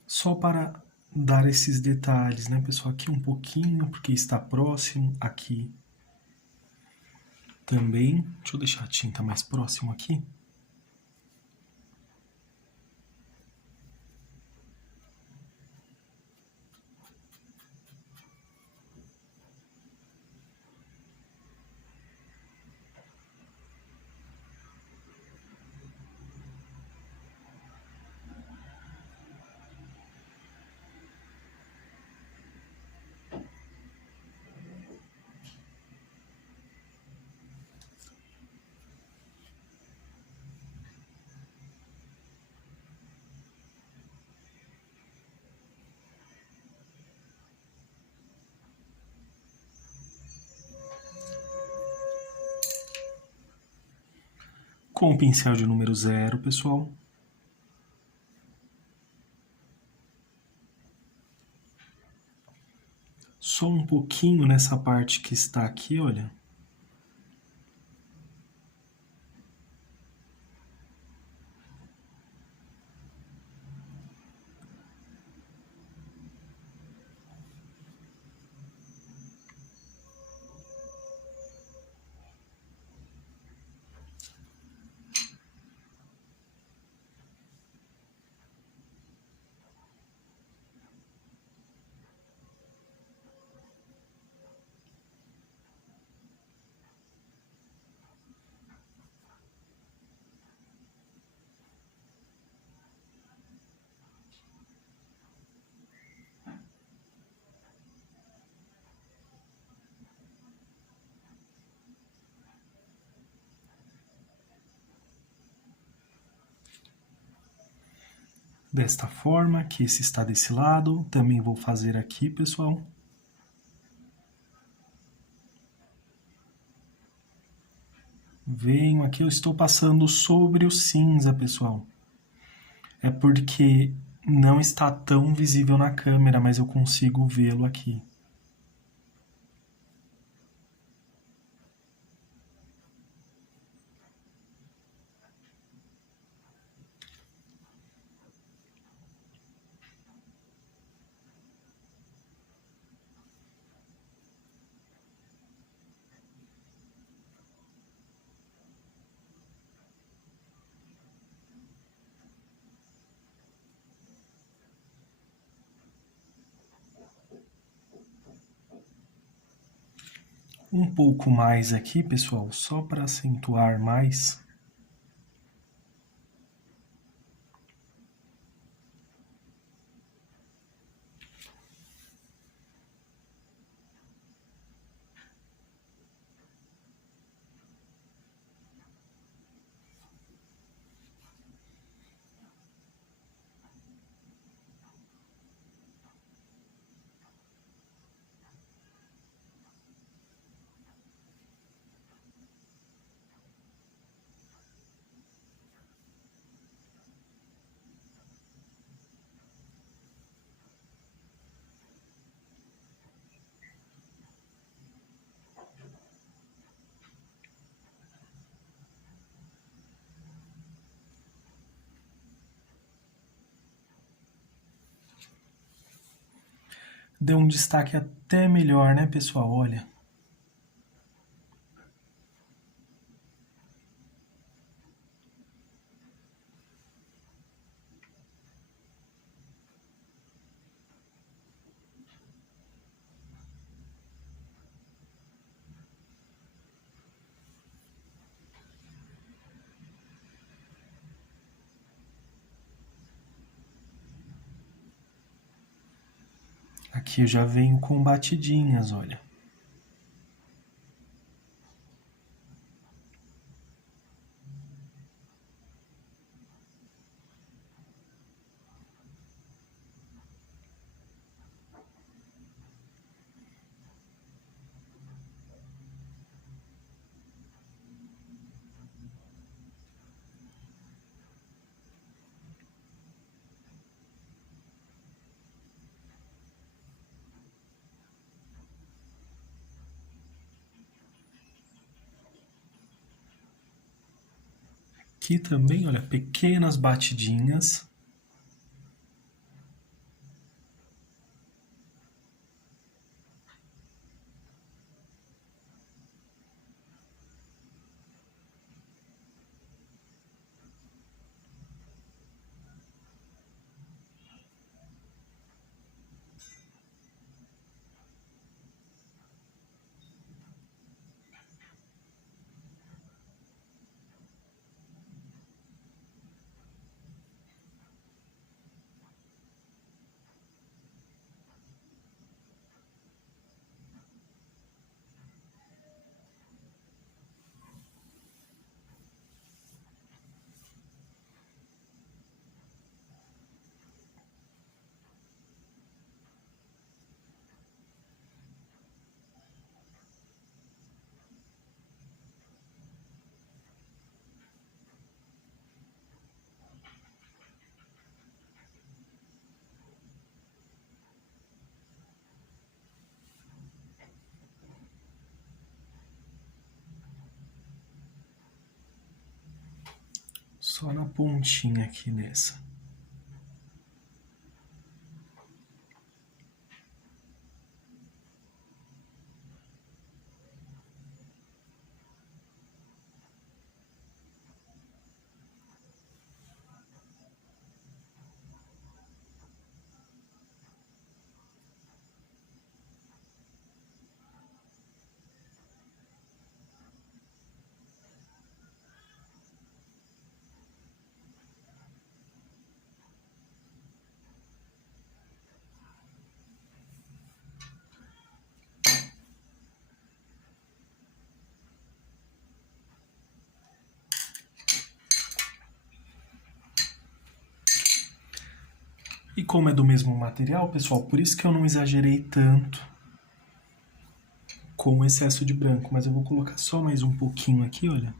Só para dar esses detalhes, né, pessoal? Aqui um pouquinho, porque está próximo, aqui também. Deixa eu deixar a tinta mais próximo aqui. Com o pincel de número 0, pessoal. Só um pouquinho nessa parte que está aqui, olha. Desta forma, que esse está desse lado, também vou fazer aqui, pessoal. Venho aqui, eu estou passando sobre o cinza, pessoal. É porque não está tão visível na câmera, mas eu consigo vê-lo aqui. Um pouco mais aqui, pessoal, só para acentuar mais. Deu um destaque até melhor, né, pessoal? Olha. Aqui eu já venho com batidinhas, olha. Aqui também, olha, pequenas batidinhas. Só na pontinha aqui nessa. E como é do mesmo material, pessoal, por isso que eu não exagerei tanto com o excesso de branco. Mas eu vou colocar só mais um pouquinho aqui, olha.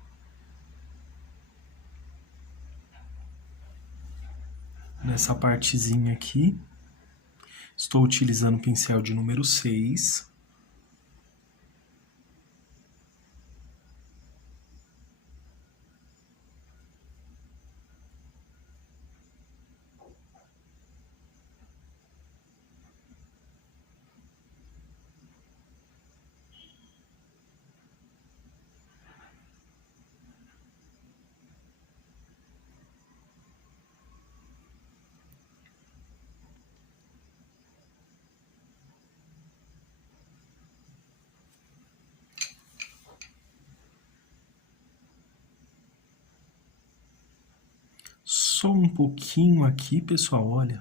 Nessa partezinha aqui. Estou utilizando o pincel de número 6. Só um pouquinho aqui, pessoal, olha,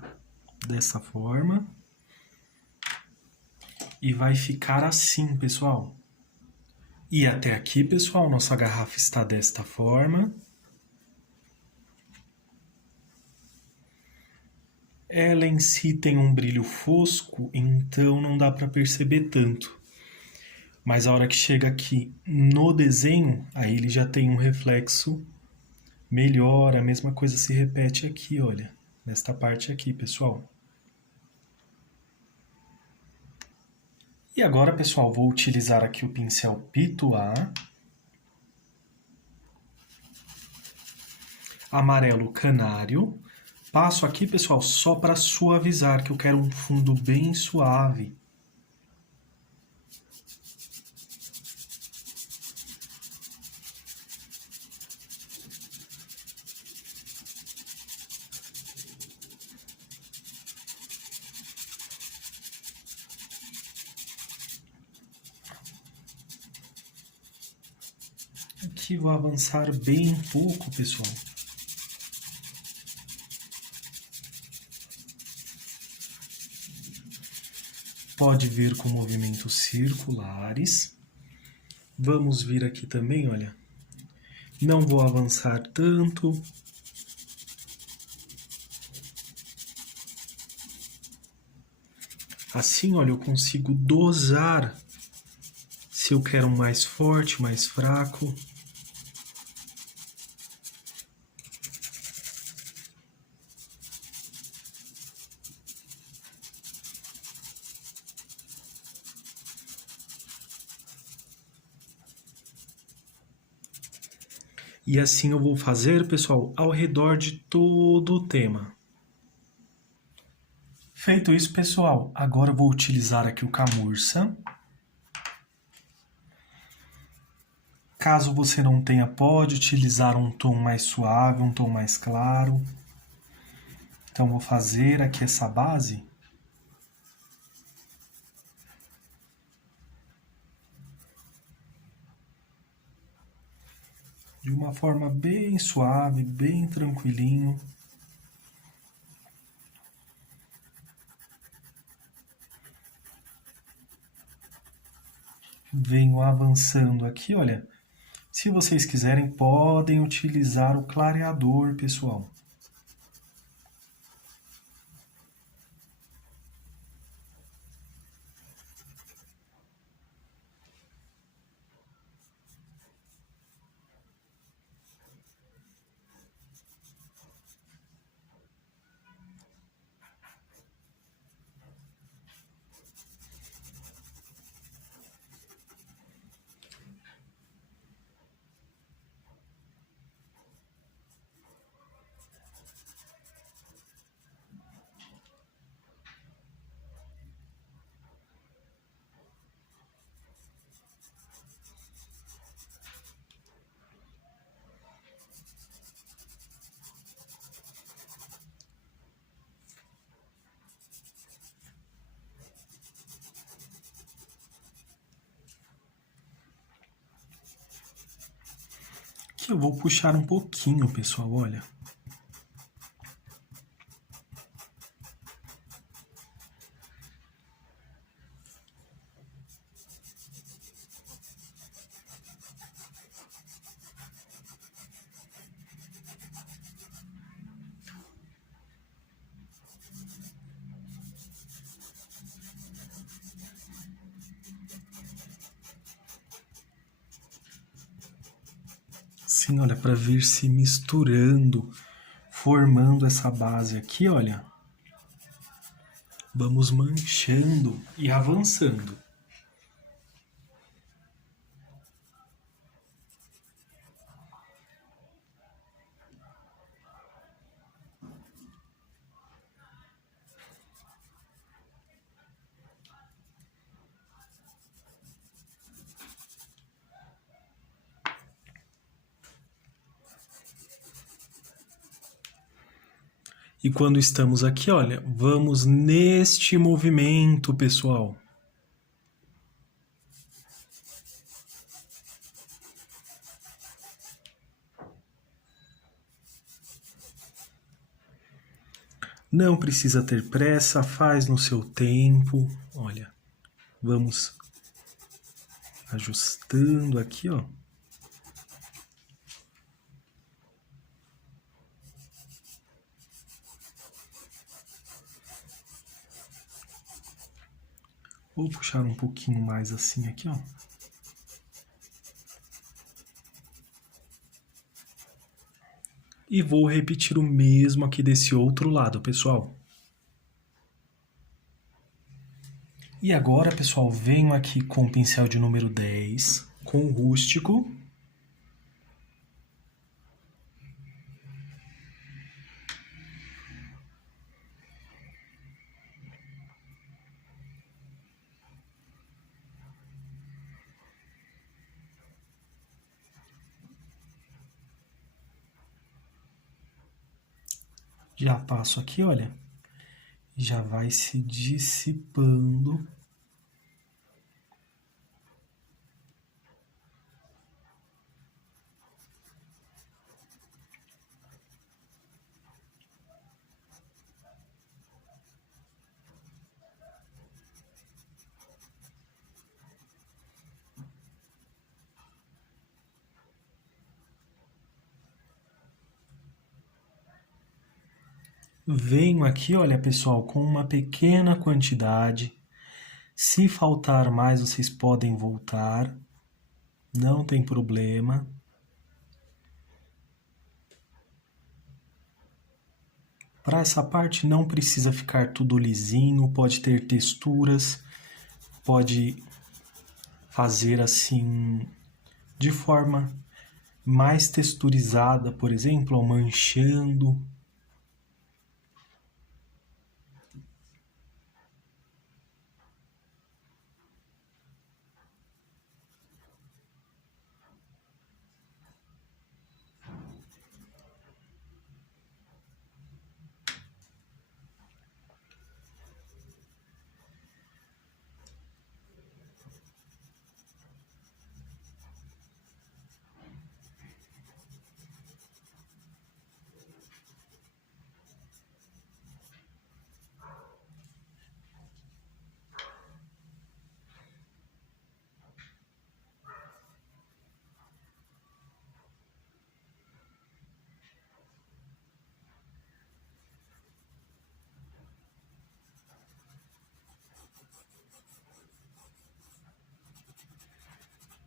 dessa forma. E vai ficar assim, pessoal. E até aqui, pessoal, nossa garrafa está desta forma. Ela em si tem um brilho fosco, então não dá para perceber tanto. Mas a hora que chega aqui no desenho, aí ele já tem um reflexo melhor, a mesma coisa se repete aqui, olha, nesta parte aqui, pessoal. E agora, pessoal, vou utilizar aqui o pincel Pituá, amarelo canário. Passo aqui, pessoal, só para suavizar, que eu quero um fundo bem suave. Aqui vou avançar bem pouco, pessoal. Pode ver com movimentos circulares. Vamos vir aqui também, olha. Não vou avançar tanto. Assim, olha, eu consigo dosar se eu quero um mais forte, mais fraco. E assim eu vou fazer, pessoal, ao redor de todo o tema. Feito isso, pessoal, agora eu vou utilizar aqui o camurça. Caso você não tenha, pode utilizar um tom mais suave, um tom mais claro. Então, vou fazer aqui essa base. De uma forma bem suave, bem tranquilinho. Venho avançando aqui, olha. Se vocês quiserem, podem utilizar o clareador, pessoal. Eu vou puxar um pouquinho, pessoal, olha. Sim, olha, para vir se misturando, formando essa base aqui, olha. Vamos manchando e avançando. E quando estamos aqui, olha, vamos neste movimento, pessoal. Não precisa ter pressa, faz no seu tempo. Olha, vamos ajustando aqui, ó. Vou puxar um pouquinho mais assim aqui, ó. E vou repetir o mesmo aqui desse outro lado, pessoal. E agora, pessoal, venho aqui com o pincel de número 10, com o rústico. Já passo aqui, olha, já vai se dissipando. Venho aqui, olha, pessoal, com uma pequena quantidade. Se faltar mais, vocês podem voltar. Não tem problema. Para essa parte não precisa ficar tudo lisinho, pode ter texturas, pode fazer assim de forma mais texturizada, por exemplo, ó, manchando.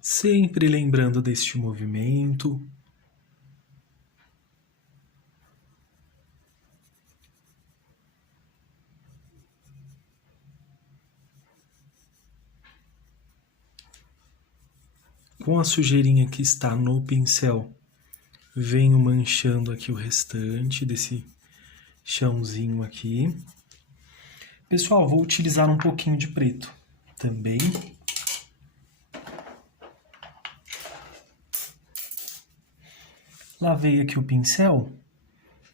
Sempre lembrando deste movimento. Com a sujeirinha que está no pincel, venho manchando aqui o restante desse chãozinho aqui. Pessoal, vou utilizar um pouquinho de preto também. Lavei aqui o pincel,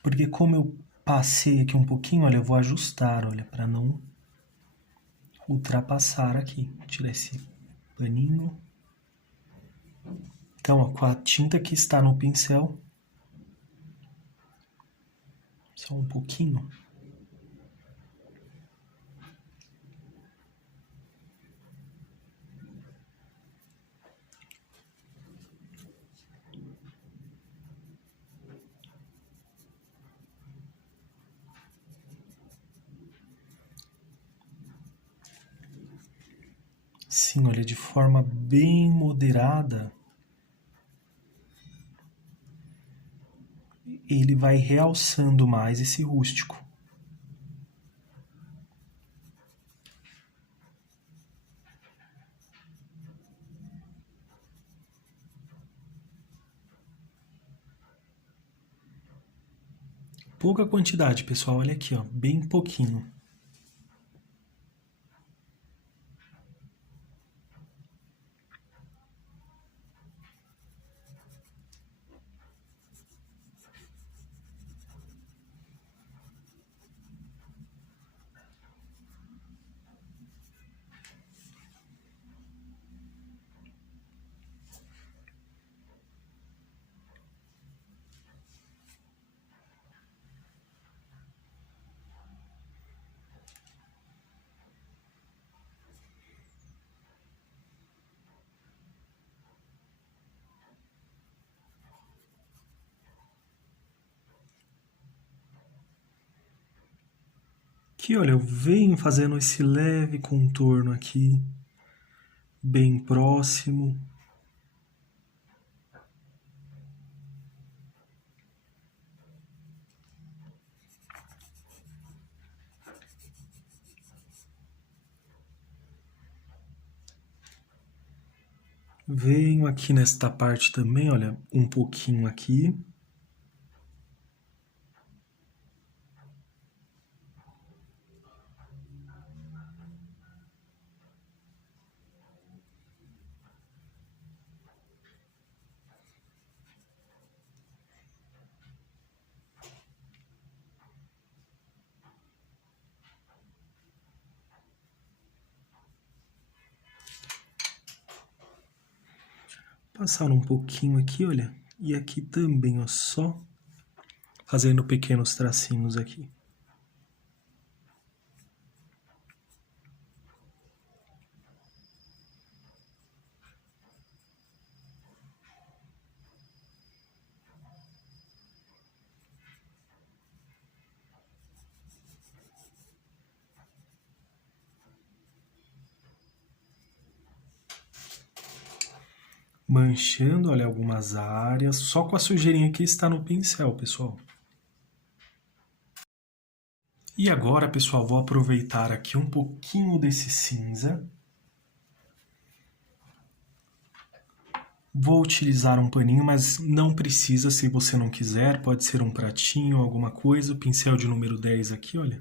porque como eu passei aqui um pouquinho, olha, eu vou ajustar, olha, para não ultrapassar aqui. Vou tirar esse paninho. Então, ó, com a tinta que está no pincel, só um pouquinho. Sim, olha, de forma bem moderada, ele vai realçando mais esse rústico. Pouca quantidade, pessoal, olha aqui, ó, bem pouquinho. Aqui, olha, eu venho fazendo esse leve contorno aqui, bem próximo. Venho aqui nesta parte também, olha, um pouquinho aqui. Passar um pouquinho aqui, olha, e aqui também, ó, só fazendo pequenos tracinhos aqui. Manchando, olha, algumas áreas, só com a sujeirinha que está no pincel, pessoal. E agora, pessoal, vou aproveitar aqui um pouquinho desse cinza. Vou utilizar um paninho, mas não precisa se você não quiser, pode ser um pratinho, alguma coisa. O pincel de número 10 aqui, olha.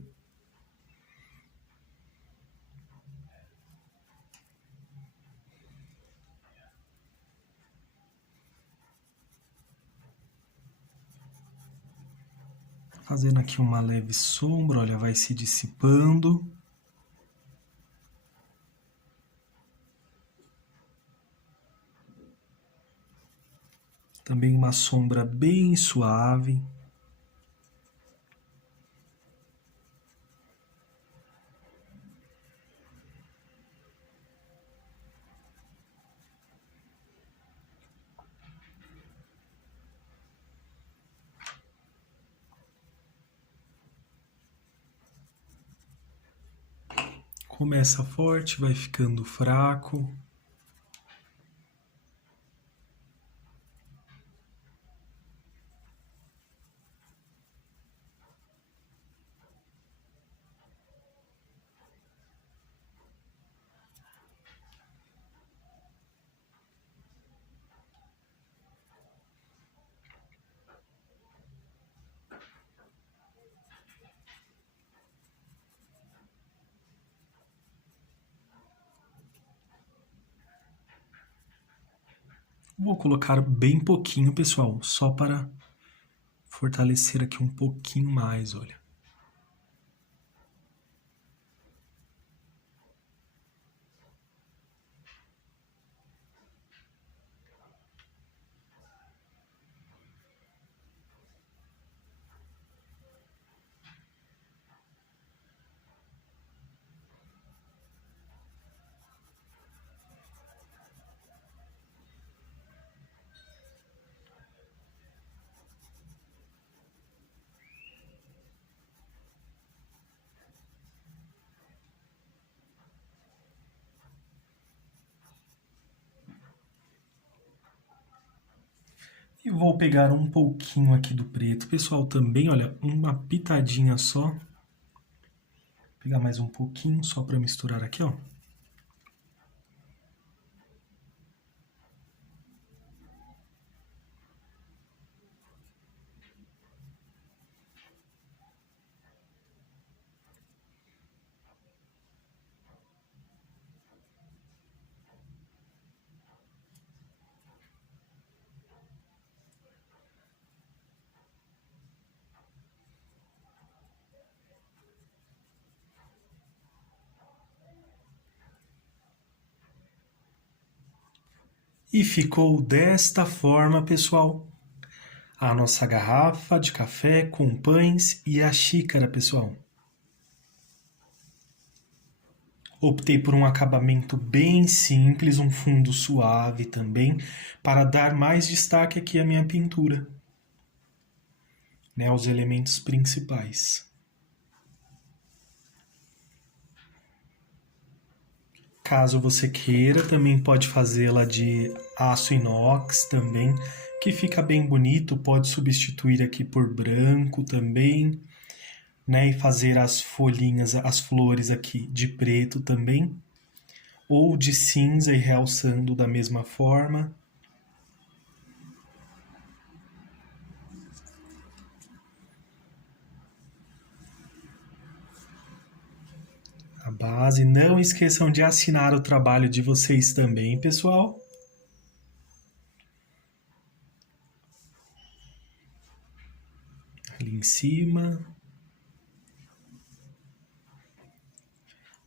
Fazendo aqui uma leve sombra, olha, vai se dissipando. Também uma sombra bem suave. Começa forte, vai ficando fraco. Vou colocar bem pouquinho, pessoal, só para fortalecer aqui um pouquinho mais, olha. E vou pegar um pouquinho aqui do preto. Pessoal, também, olha, uma pitadinha só. Vou pegar mais um pouquinho só para misturar aqui, ó. E ficou desta forma, pessoal, a nossa garrafa de café com pães e a xícara, pessoal. Optei por um acabamento bem simples, um fundo suave também, para dar mais destaque aqui à minha pintura, né, aos elementos principais. Caso você queira, também pode fazê-la de aço inox também, que fica bem bonito, pode substituir aqui por branco também, né? E fazer as folhinhas, as flores aqui de preto também, ou de cinza e realçando da mesma forma. A base, não esqueçam de assinar o trabalho de vocês também, pessoal. Ali em cima.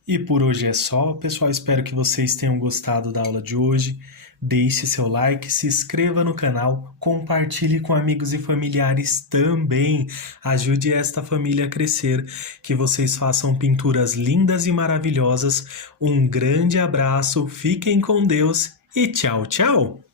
E por hoje é só, pessoal. Espero que vocês tenham gostado da aula de hoje. Deixe seu like, se inscreva no canal, compartilhe com amigos e familiares também. Ajude esta família a crescer. Que vocês façam pinturas lindas e maravilhosas. Um grande abraço, fiquem com Deus e tchau, tchau!